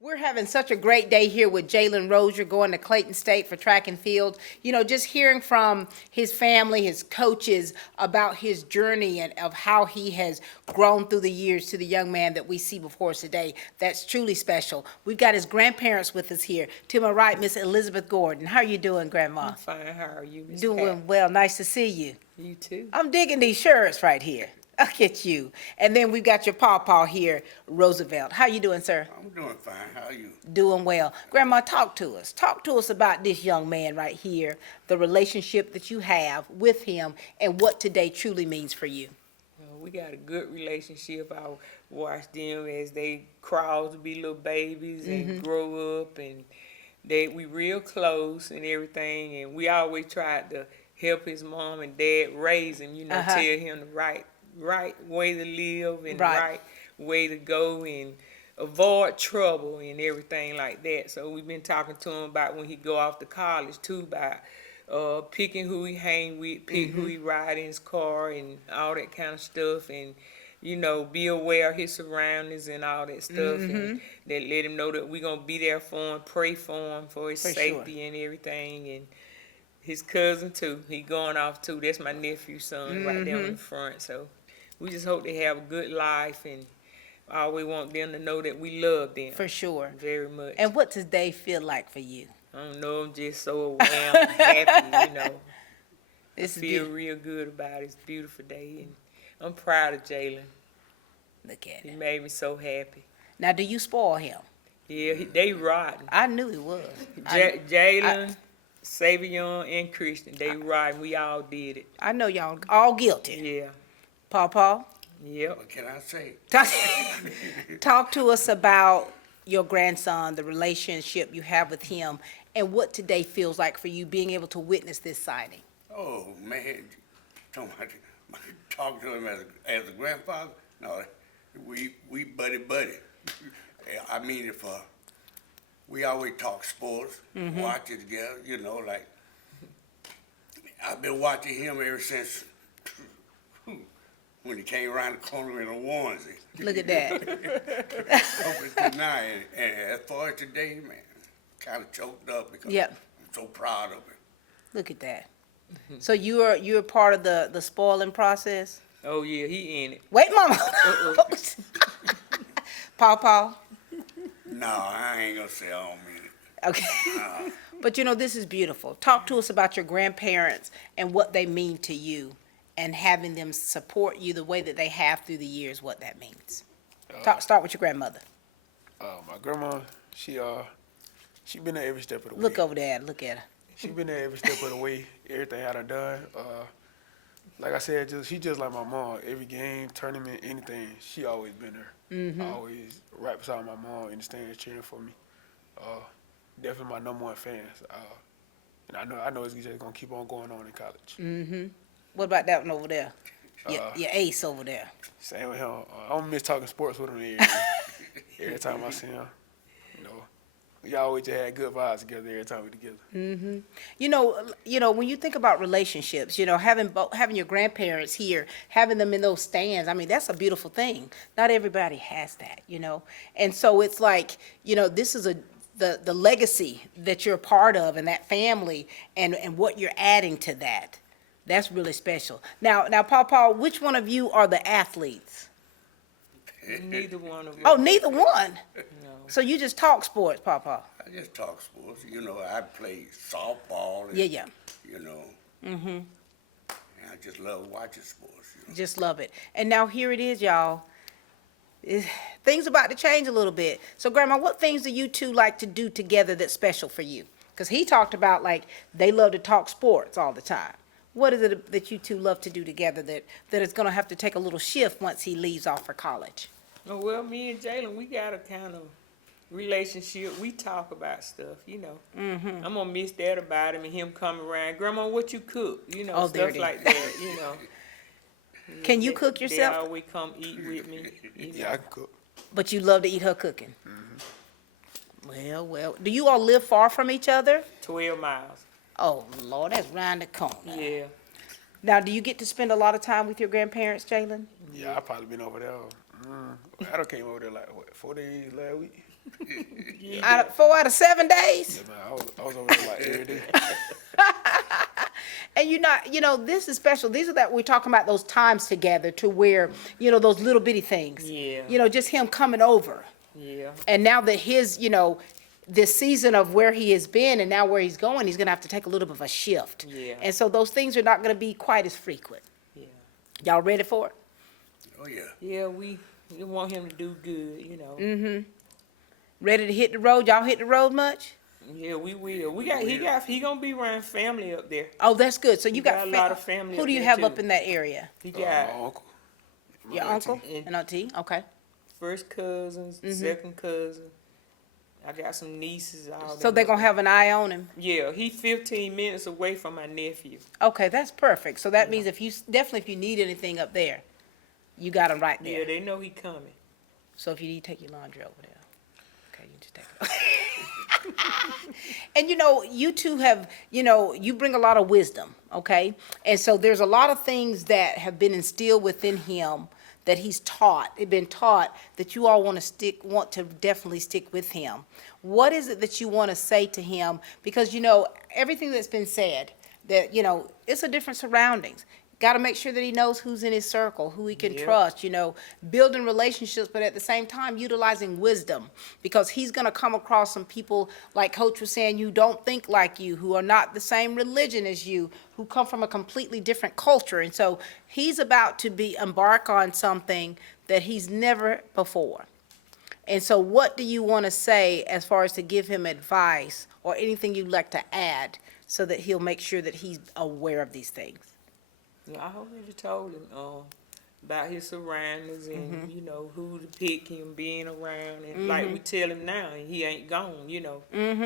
We're having such a great day here with Jalon Rozier going to Claton State for track and field. You know, just hearing from his family, his coaches about his journey and of how he has grown through the years to the young man that we see before us today. That's truly special. We've got his grandparents with us here. To my right, Miss Elizabeth Gordon. How are you doing, Grandma? I'm fine. How are you, Miss Doing Pat? well. Nice to see you. You too. I'm digging these shirts right here. Look at you. And then we've got your pawpaw here, Roosevelt. How you doing, sir? I'm doing fine. How are you? Doing well. Grandma, talk to us. Talk to us about this young man right here, the relationship that you have with him, and what today truly means for you. we got a good relationship. I watch them as they crawl to be little babies and grow up, and we real close and everything. And we always tried to help his mom and dad raise him, you know, tell him the right way to live and right way to go and avoid trouble and everything like that. So we've been talking to him about when he go off to college too, about picking who he hang with, pick who he ride in his car and all that kind of stuff, and you know, be aware of his surroundings and all that stuff, and that let him know that we're gonna be there for him, pray for him for his safety and everything. And his cousin too, he going off too. That's my nephew's son right there in the front. So we just hope they have a good life, and I always want them to know that we love them. For sure. Very much. And what does day feel like for you? I don't know, I'm just so aware and happy, you know. I feel real good about it. It's a beautiful day, and I'm proud of Jalon. Look at He it. made me so happy. Now, do you spoil him? Yeah, they rotten. I knew he was. Jalon, Savion, and Christian, they rotten. We all did it. I know y'all all guilty. Yeah. Paw. Yep. What can I say? Talk to us about your grandson, the relationship you have with him, and what today feels like for you being able to witness this signing. Oh, man. Talk to him as a grandfather? No, we buddy. I mean, if we always talk sports, watch it together, you know, like, I've been watching him ever since when he came around the corner in a onesie. Look at that. Up to now, and as far as today, man, kind of choked up because I'm so proud of him. Look at that. So you're part of the spoiling process? Oh yeah, he in it. Wait, Mama. Paw. No, I ain't gonna say I don't mean it. Okay. But you know, this is beautiful. Talk to us about your grandparents and what they mean to you, and having them support you the way that they have through the years, what that means. Start with your grandmother. My grandma, she been there every step of the way. Look over there, look at her. She been there every step of the way, everything I done. Like I said, she just like my mom. Every game, tournament, anything, she always been there. Always right beside my mom in the stands cheering for me. Definitely my number one fans. And I know it's just gonna keep on going on in college. What about that one over there? Your ace over there. Same with him. I don't miss talking sports with him every time I see him. You know, we always just had good vibes together every time we together. You know, when you think about relationships, you know, having your grandparents here, having them in those stands, I mean, that's a beautiful thing. Not everybody has that, you know. And so it's like, you know, this is the legacy that you're a part of, and that family, and what you're adding to that. That's really special. Now, Paw, which one of you are the athletes? Neither one of us. Oh, neither one? No. So you just talk sports, Paw? I just talk sports. You know, I play softball. And, Yeah. You know. And I just love watching sports. You know? Just love it. And now here it is, y'all. Things about to change a little bit. So, Grandma, what things do you two like to do together that's special for you? Because he talked about, like, they love to talk sports all the time. What is it that you two love to do together that is going to have to take a little shift once he leaves off for college? Oh, well, me and Jalon, we got a kind of relationship. We talk about stuff, you know. I'm going to miss that about him and him coming around. Grandma, what you cook? You know, stuff like that, you know. Can you cook yourself? They always come eat with me. You know. Yeah, I can cook. But you love to eat her cooking? Well. Do you all live far from each other? 12 miles. Oh, Lord, that's round the corner. Yeah. Now, do you get to spend a lot of time with your grandparents, Jalon? Yeah, I probably been over there. I done came over there like, 4 days last week? 4 out of 7 days? Yeah, man, I was over there like every day. And you know, this is special. These are that we're talking about those times together to where, you know, those little bitty things. Yeah. You know, just him coming over. Yeah. And now that his, you know, this season of where he has been and now where he's going, he's going to have to take a little bit of a shift. Yeah. And so those things are not going to be quite as frequent. Yeah. Y'all ready for it? Oh, yeah. Yeah, we want him to do good, you know. Ready to hit the road? Y'all hit the road much? Yeah, we will. He gonna be around family up there. Oh, that's good. So you got a lot of family. Who up do you there, have too. up in that area? He got My uncle. Your uncle and auntie, okay. First cousins, second cousin. I got some nieces. All So them they're up gonna there. have an eye on him? Yeah, he 15 minutes away from my nephew. Okay, that's perfect. So that means if you need anything up there, you got him right there. Yeah, they know he coming. So if you need to take your laundry over there, okay, you just take it. And you two have, you bring a lot of wisdom, okay? And so there's a lot of things that have been instilled within him that he's been taught that you all want to definitely stick with him. What is it that you want to say to him? Because, everything that's been said, that, it's a different surroundings. Got to make sure that he knows who's in his circle, who he can trust, building relationships, but at the same time, utilizing wisdom. Because he's going to come across some people, like Coach was saying, who don't think like you, who are not the same religion as you, who come from a completely different culture. And so he's about to embark on something that he's never before. And so what do you want to say as far as to give him advice or anything you'd like to add so that he'll make sure that he's aware of these things? Yeah, I already told him about his surroundings and who to pick him being around, and like we tell him now, and he ain't gone.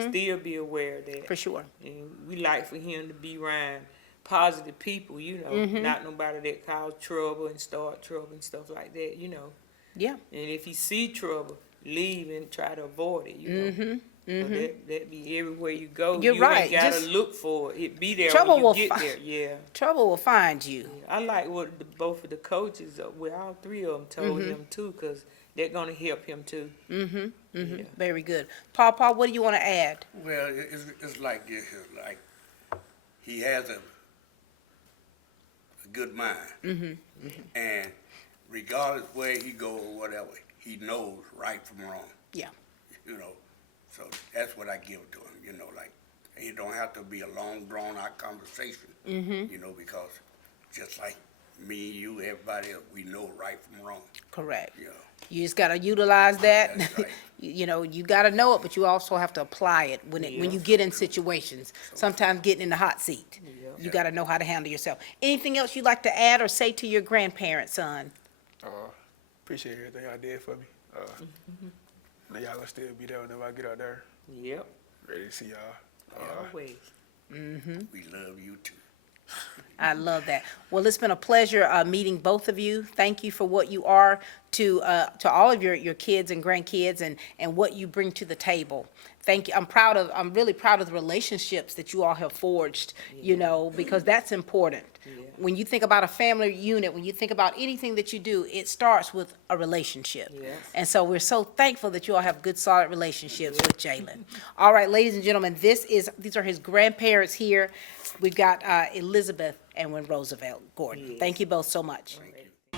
Still be aware of that. For sure. And we like for him to be around positive people. Not nobody that cause trouble and start trouble and stuff like that. Yeah. And if he see trouble, leave and try to avoid it. So that be everywhere you go. You're right. You ain't gotta Just look for it. It be there trouble when will you get there. Yeah. Trouble will find you. I like what both of the coaches, well, all three of them told him too, because they're gonna help him too. Yeah. Very good. Paul, what do you want to add? Well, it's like this here, like he has a good mind, and regardless where he go or whatever, he knows right from wrong. Yeah. So that's what I give to him. Like it don't have to be a long, drawn out conversation. Because just like me, you, everybody else, we know right from wrong. Correct. Yeah. You just got to utilize that. That's right. You got to know it, but you also have to apply it when you get in situations. Sometimes getting in the hot seat. You got to know how to handle yourself. Anything else you'd like to add or say to your grandparents, son? Appreciate everything y'all did for me. Now y'all gonna still be there whenever I get out there. Yep. Ready to see y'all. Always. We love you too. I love that. Well, it's been a pleasure meeting both of you. Thank you for what you are to all of your kids and grandkids and what you bring to the table. Thank you. I'm really proud of the relationships that you all have forged, because that's important. When you think about a family unit, when you think about anything that you do, it starts with a relationship. Yes. And so we're so thankful that you all have good, solid relationships with Jalon. All right, ladies and gentlemen, these are his grandparents here. We've got Elizabeth and Roosevelt Gordon. Yes. Thank you both so much.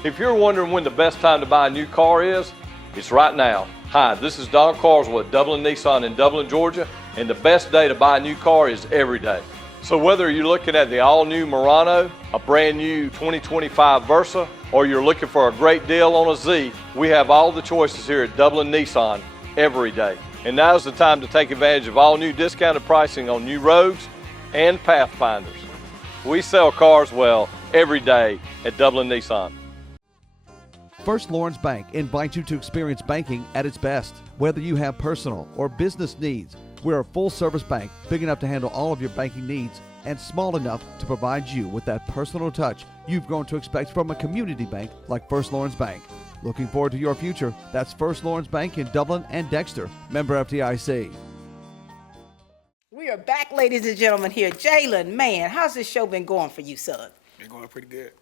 If you're wondering when the best time to buy a new car is, it's right now. Hi, this is Don Carswell at Dublin Nissan in Dublin, Georgia, and the best day to buy a new car is every day. So whether you're looking at the all-new Murano, a brand new 2025 Versa, or you're looking for a great deal on a Z, we have all the choices here at Dublin Nissan every day. And now's the time to take advantage of all new discounted pricing on new Rogues and Pathfinders. We sell cars well every day at Dublin Nissan. First Lawrence Bank invites you to experience banking at its best. Whether you have personal or business needs, we're a full-service bank, big enough to handle all of your banking needs and small enough to provide you with that personal touch you've grown to expect from a community bank like First Lawrence Bank. Looking forward to your future? That's First Lawrence Bank in Dublin and Dexter, member FDIC. We are back, ladies and gentlemen, here. Jalon, man, how's this show been going for you, son? Been going pretty good.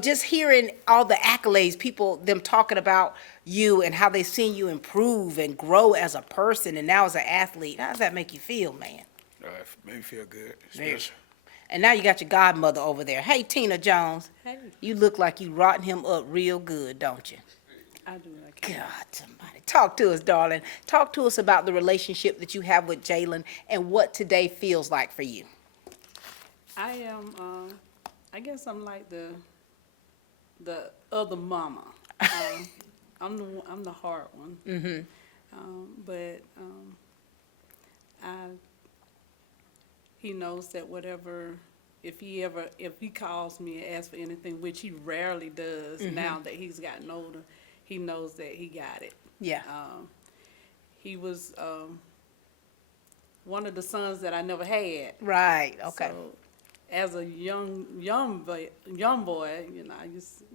Just hearing all the accolades, them talking about you and how they've seen you improve and grow as a person and now as an athlete. How does that make you feel, man? It made me feel good. Special. And now you got your godmother over there. Hey, Tina Jones. Hey. You look like you rotting him up real good, don't you? I do. I can. God, somebody. Talk to us, darling. Talk to us about the relationship that you have with Jalon and what today feels like for you. I am, I guess I'm like the other mama. I'm the hard one. But he knows that whatever if he calls me and asks for anything, which he rarely does now that he's gotten older, he knows that he got it. Yeah. He was one of the sons that I never had. Right. Okay. So, as a young boy, you know, I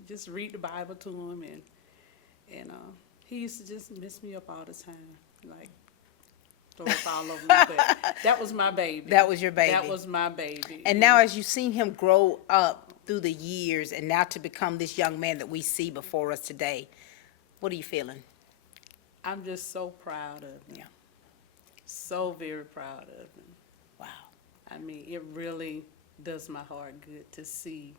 just read the Bible to him, and he used to just mess me up all the time, like throw up all over me. But that was my baby. That was your baby. That was my baby. And now, as you've seen him grow up through the years, and now to become this young man that we see before us today, what are you feeling? I'm just so proud of him. Yeah. So very proud of him. Wow. I mean, it really does my heart good to see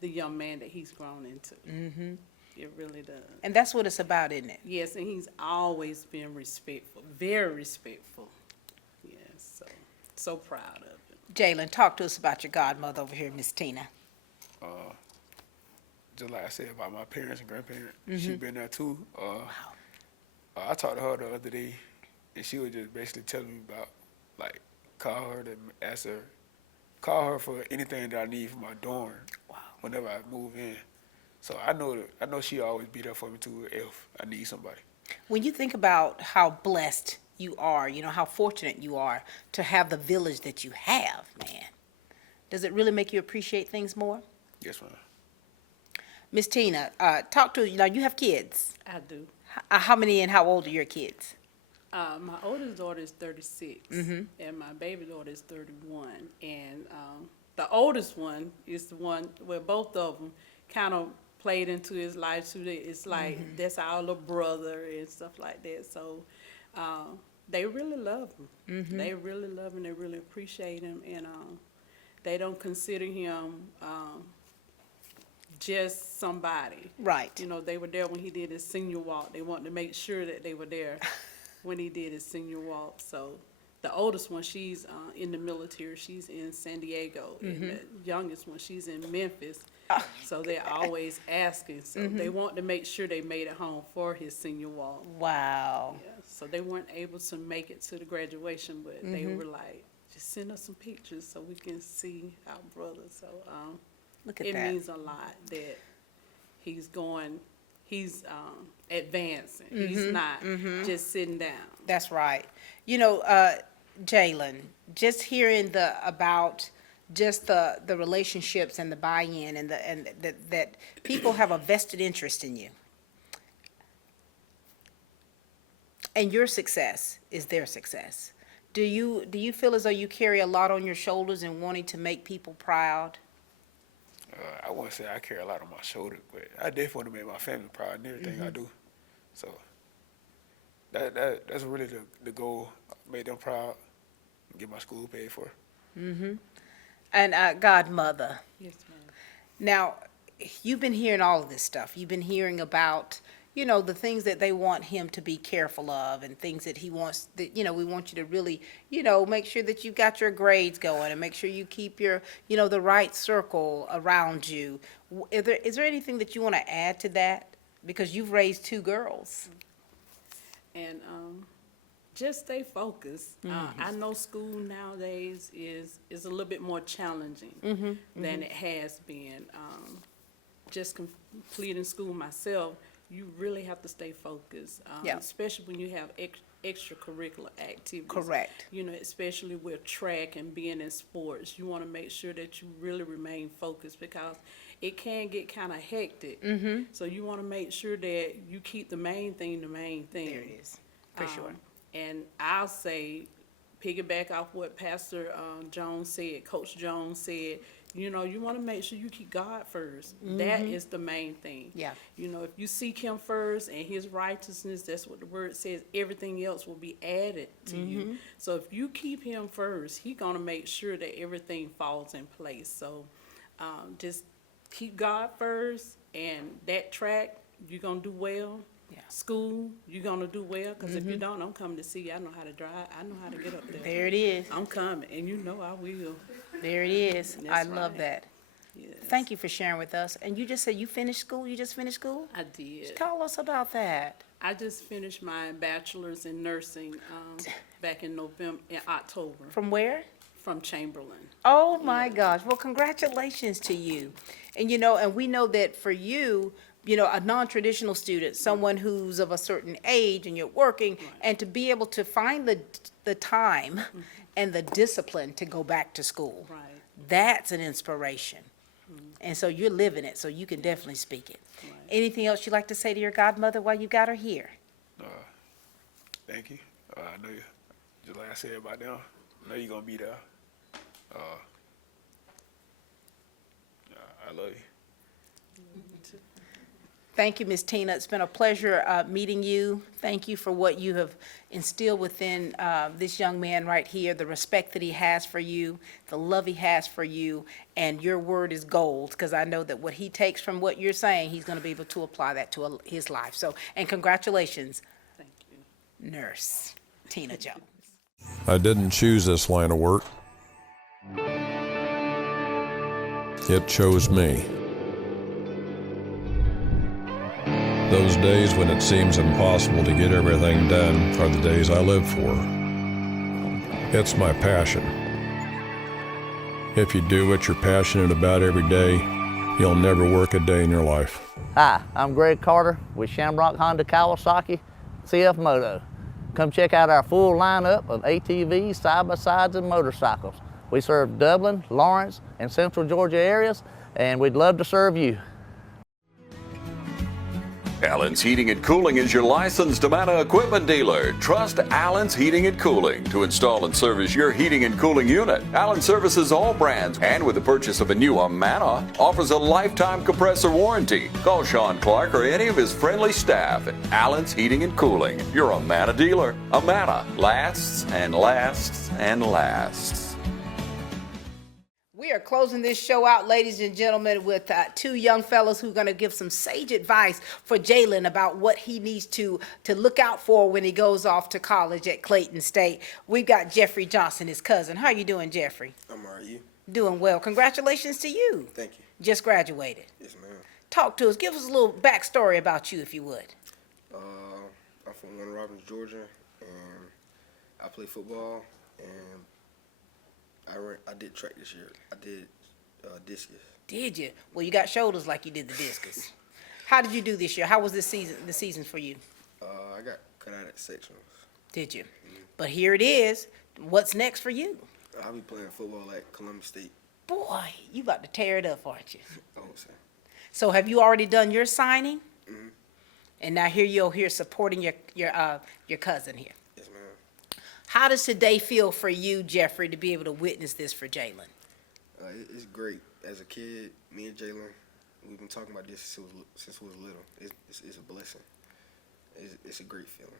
the young man that he's grown into. Mm-hmm. It really does. And that's what it's about, isn't it? Yes, and he's always been respectful, very respectful. Yes, so proud of him. Jalon, talk to us about your godmother over here, Miss Tina. Just like I said about my parents and grandparents, she been there too. I talked to her the other day, and she was just basically telling me about, like, call her for anything that I need for my dorm. Wow. Whenever I move in. So I know she always be there for me too if I need somebody. When you think about how blessed you are, you know, how fortunate you are to have the village that you have, man, does it really make you appreciate things more? Yes, ma'am. Miss Tina, talk to, now you have kids. I do. How many and how old are your kids? My oldest daughter is 36, Mhm. and my baby daughter is 31. And the oldest one is the one where both of them kind of played into his life too. It's like that's our little brother and stuff like that. So they really love him. They really love him. They really appreciate him, and they don't consider him just somebody. Right. You know, they were there when he did his senior walk. They wanted to make sure that they were there when he did his senior walk. So the oldest one, she's in the military. She's in San Diego. And the youngest one, she's in Memphis. So they're always asking. So they want to make sure they made it home for his senior walk. Wow. Yeah. So they weren't able to make it to the graduation, but they were like, just send us some pictures so we can see our brother. So Look at it that. means a lot that he's advancing. He's not just sitting down. That's right. You know, Jalon, just hearing about just the relationships and the buy-in and that people have a vested interest in you. And your success is their success. Do you feel as though you carry a lot on your shoulders and wanting to make people proud? I wouldn't say I carry a lot on my shoulder, but I definitely want to make my family proud in everything I do. So that's really the goal. Make them proud, and get my school paid for. And godmother, Yes, ma'am. now, you've been hearing all of this stuff. You've been hearing about, you know, the things that they want him to be careful of and things that he wants, that, you know, we want you to really, you know, make sure that you've got your grades going and make sure you keep your, you know, the right circle around you. Is there anything that you want to add to that? Because you've raised 2 girls. And just stay focused. I know school nowadays is a little bit more challenging than it has been. Just completing school myself, you really have to stay focused, Yeah. especially when you have extracurricular activities. Correct. You know, especially with track and being in sports, you want to make sure that you really remain focused because it can get kind of hectic. So you want to make sure that you keep the main thing the main thing. There it is, for sure. And I'll say, piggyback off what Pastor Jones said, Coach Jones said, you know, you want to make sure you keep God first. That is the main thing. Yeah. You know, if you seek him first and his righteousness, that's what the word says, everything else will be added to you. So if you keep him first, he's going to make sure that everything falls in place. So just keep God first, and that track, you're going to do well. Yeah. School, you're going to do well, because if you don't, I'm coming to see you. I know how to drive. I know how to get up there. There it is. I'm coming, and you know I will. There it is. I That's love right. that. Yes. Thank you for sharing with us. And you just said you finished school? You just finished school? I did. Tell us about that. I just finished my bachelor's in nursing back in October. From where? from Chamberlain. Oh my gosh. Well, congratulations to you. And and we know that for you, a non-traditional student, someone who's of a certain age and you're working, and to be able to find the time and the discipline to go back to school. Right. That's an inspiration. And so you're living it, so you can definitely speak it. Right. Anything else you'd like to say to your godmother while you got her here? Thank you. I know you, just like I said about them, I know you're going to be there. I love you. Thank you, Ms. Tina. It's been a pleasure meeting you. Thank you for what you have instilled within this young man right here, the respect that he has for you, the love he has for you, and your word is gold, because I know that what he takes from what you're saying, he's going to be able to apply that to his life. So, and congratulations, Thank you. Nurse Tina Jones. I didn't choose this line of work. It chose me. Those days when it seems impossible to get everything done are the days I live for. It's my passion. If you do what you're passionate about every day, you'll never work a day in your life. Hi, I'm Greg Carter with Shamrock Honda Kawasaki CF Moto. Come check out our full lineup of ATVs, side-by-sides, and motorcycles. We serve Dublin, Lawrence, and Central Georgia areas, and we'd love to serve you. Allen's Heating and Cooling is your licensed Amana equipment dealer. Trust Allen's Heating and Cooling to install and service your heating and cooling unit. Allen services all brands, and with the purchase of a new Amana, offers a lifetime compressor warranty. Call Sean Clark or any of his friendly staff at Allen's Heating and Cooling, your Amana dealer. Amana lasts and lasts and lasts. We are closing this show out, ladies and gentlemen, with two young fellows who are going to give some sage advice for Jalon about what he needs to look out for when he goes off to college at Claton State. We've got Jeffrey Johnson, his cousin. How you doing, Jeffrey? I'm all right. You? Doing well. Congratulations to you. Thank you. Just graduated. Yes, ma'am. Talk to us. Give us a little backstory about you, if you would. I'm from Warner Robins, Georgia, and I play football, and I did track this year. I did discus. Did you? Well, you got shoulders like you did the discus. How did you do this year? How was the season for you? I got cut out at sectionals. Did you? But here it is. What's next for you? I'll be playing football at Columbus State. Boy, you about to tear it up, aren't you? Oh, sir. So have you already done your signing? Mm-hmm. And now here you're here supporting your cousin here. Yes, ma'am. How does today feel for you, Jeffrey, to be able to witness this for Jalon? It's great. As a kid, me and Jalon, we've been talking about this since we was little. It's a blessing. It's a great feeling.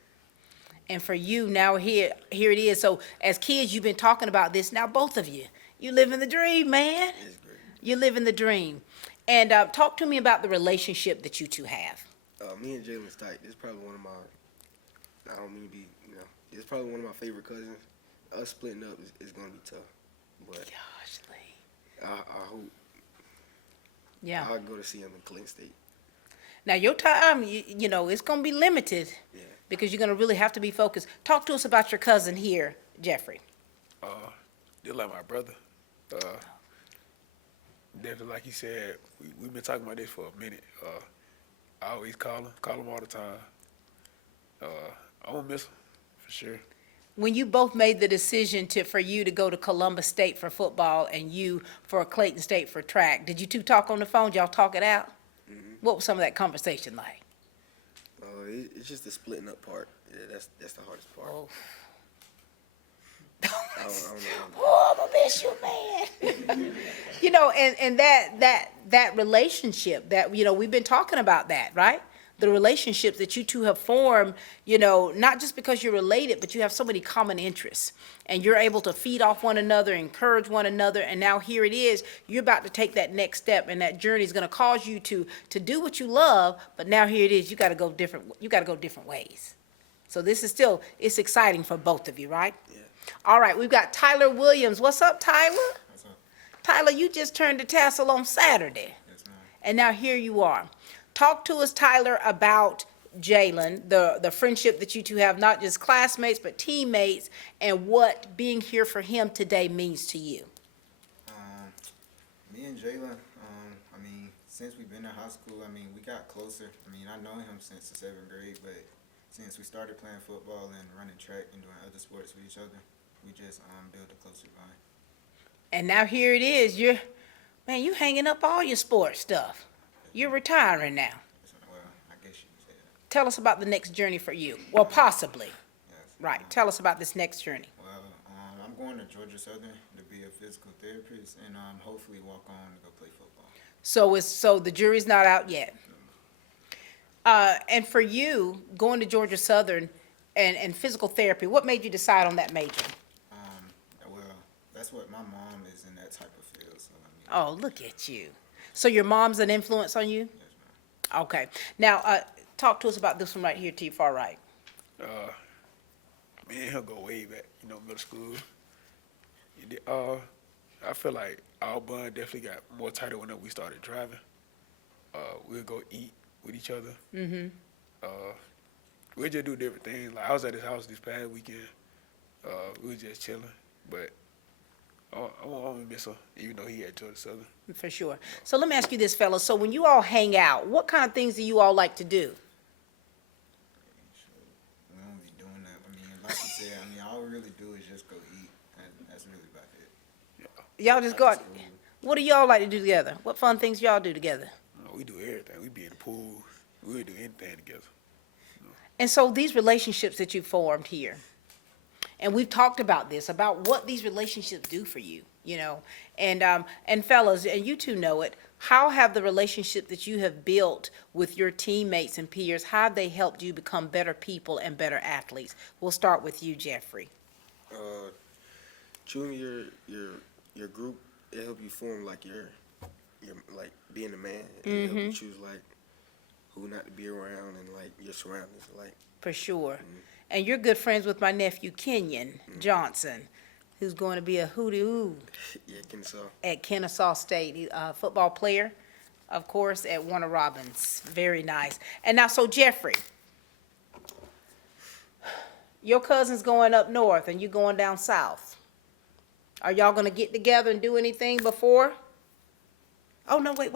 And for you, now here it is. So as kids, you've been talking about this. Now both of you live in the dream, man. It's great. You live in the dream. And talk to me about the relationship that you two have. Me and Jalon's tight. This is probably one of my, I don't mean to be, it's probably one of my favorite cousins. Us splitting up is going to be tough. But Gosh, Lee. I hope I'll go to see him in Clinton State. Now your time, it's going to be limited because you're going to really have to be focused. Talk to us about your cousin here, Jeffrey. Just like my brother. Definitely, like he said, we've been talking about this for a minute. I always call him all the time. I'm going to miss him, for sure. When you both made the decision for you to go to Columbus State for football and you for Claton State for track, did you two talk on the phone? Did y'all talk it out? Mm-hmm. What was some of that conversation like? It's just the splitting up part. Yeah, that's the hardest part. Oh. I don't know. Oh, I'm gonna miss you, man. And that relationship that, we've been talking about that, right? The relationships that you two have formed, not just because you're related, but you have so many common interests. And you're able to feed off one another, encourage one another, and now here it is, you're about to take that next step, and that journey is gonna cause you to do what you love, but now here it is, you gotta go different ways. So this is it's exciting for both of you, right? Yeah. All right, we've got Tyler Williams. What's up, Tyler? What's up? Tyler, you just turned the tassel on Saturday. Yes, ma'am. And now here you are. Talk to us, Tyler, about Jalon, the friendship that you two have, not just classmates, but teammates, and what being here for him today means to you. Me and Jalon, I mean, since we've been in high school, I mean, we got closer. I mean, I've known him since the 7th grade, but since we started playing football and running track and doing other sports with each other, we just built a closer bond. And now here it is. You hanging up all your sports stuff. You're retiring now. Well, I guess you can say that. Tell us about the next journey for you. Well, possibly. Right. Tell us about this next journey. Well, I'm going to Georgia Southern to be a physical therapist and hopefully walk on to go play football. So the jury's not out yet. And for you, going to Georgia Southern and physical therapy, what made you decide on that major? Well, that's what my mom is in that type of field. So Oh, look at you. So your mom's an influence on you? Yes, ma'am. Okay. Now, talk to us about this one right here to your far right. Me and him go way back, middle school. I feel like our bond definitely got more tighter whenever we started driving. We'll go eat with each other. Mm-hmm. We'll just do different things. Like I was at his house this past weekend. We were just chilling, but I won't miss him, even though he at Georgia Southern. For sure. So let me ask you this, fellas. So when you all hang out, what kind of things do you all like to do? We don't be doing that. I mean, like you said, all we really do is just go eat, and that's really about it. Y'all just go out. What do y'all like to do together? What fun things y'all do together? We do everything. We be in the pool. We would do anything together. And so these relationships that you formed here, and we've talked about this, about what these relationships do for you, and fellas, and you two know it, how have the relationship that you have built with your teammates and peers, how have they helped you become better people and better athletes? We'll start with you, Jeffrey. Choosing your group, it help you form like your like being a man. It help you choose like who not to be around and like your surroundings, like. For sure. And you're good friends with my nephew, Kenyon Johnson, who's going to be a hootie-hoo Yeah, Kennesaw. at Kennesaw State. He's a football player, of course, at Warner Robins. Very nice. And now, so Jeffrey, your cousin's going up north and you going down south. Are y'all going to get together and do anything before? Oh, no, wait.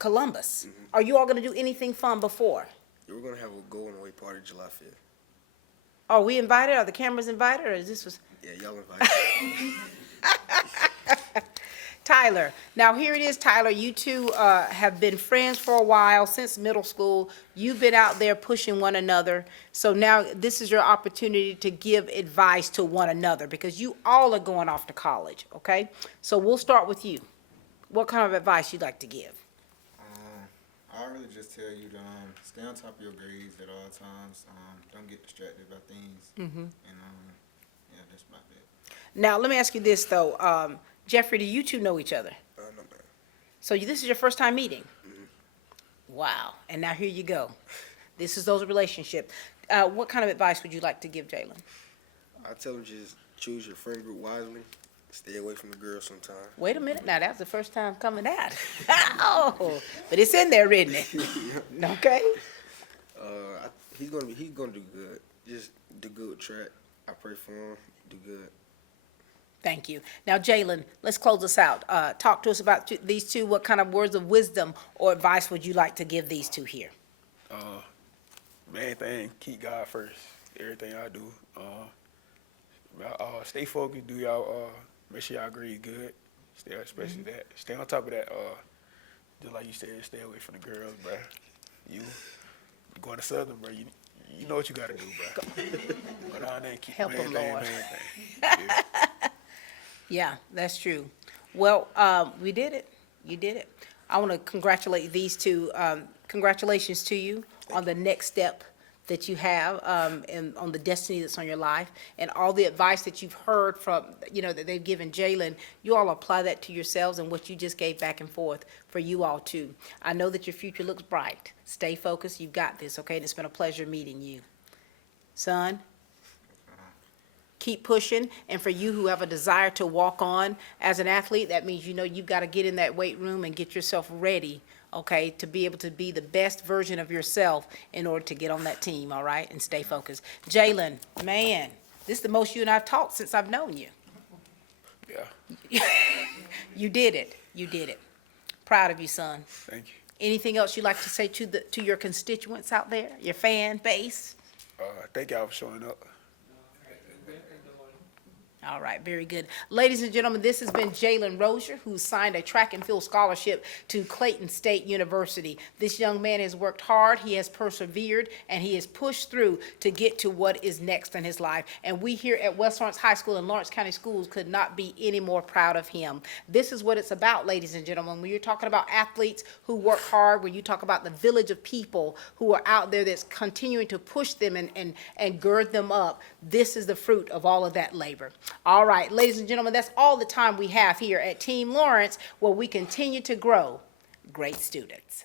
Columbus. Are you all going to do anything fun before? We're gonna have a going away party July 5th. Are we invited? Are the cameras invited? Or is this was? Yeah, y'all invited. Tyler. Now here it is, Tyler. You two have been friends for a while, since middle school. You've been out there pushing one another. So now this is your opportunity to give advice to one another, because you all are going off to college, okay? So we'll start with you. What kind of advice you'd like to give? I really just tell you to stay on top of your grades at all times. Don't get distracted by things. And yeah, that's about it. Now let me ask you this though, Jeffrey, do you two know each other? No, man. So this is your first time meeting? Wow. And now here you go. This is those relationships. What kind of advice would you like to give Jalon? I tell them just choose your friend group wisely. Stay away from the girls sometimes. Wait a minute, now that's the first time coming out. Oh, but it's in there, isn't it? Okay. He's gonna do good. Just do good with track. I pray for him. Do good. Thank you. Now, Jalon, let's close this out. Talk to us about these two. What kind of words of wisdom or advice would you like to give these two here? Main thing, keep God first. Everything I do. Stay focused. Do y'all make sure y'all grade good. Especially that. Stay on top of that. Just like you said, stay away from the girls, bro. You going to Southern, bro. You know what you gotta do, bro. But I ain't keep Help main them, thing, Lord. main thing. Yeah. Yeah, that's true. Well, we did it. You did it. I want to congratulate these two. Congratulations to you on the next step that you have, and on the destiny that's on your life, and all the advice that you've heard from, that they've given Jalon. You all apply that to yourselves, and what you just gave back and forth for you all too. I know that your future looks bright. Stay focused. You've got this, okay? And it's been a pleasure meeting you. Son, keep pushing. And for you who have a desire to walk on as an athlete, that means you've got to get in that weight room and get yourself ready, okay, to be able to be the best version of yourself in order to get on that team, all right, and stay focused. Jalon, man, this is the most you and I've talked since I've known you. Yeah. You did it. You did it. Proud of you, son. Thank you. Anything else you'd like to say to your constituents out there, your fan base? Thank y'all for showing up. All right, very good. Ladies and gentlemen, this has been Jalon Rozier, who signed a track and field scholarship to Claton State University. This young man has worked hard, he has persevered, and he has pushed through to get to what is next in his life. And we here at West Lawrence High School and Lawrence County Schools could not be any more proud of him. This is what it's about, ladies and gentlemen. When you're talking about athletes who work hard, when you talk about the village of people who are out there that's continuing to push them and gird them up, this is the fruit of all of that labor. All right, ladies and gentlemen, that's all the time we have here at Team Lawrence, where we continue to grow great students.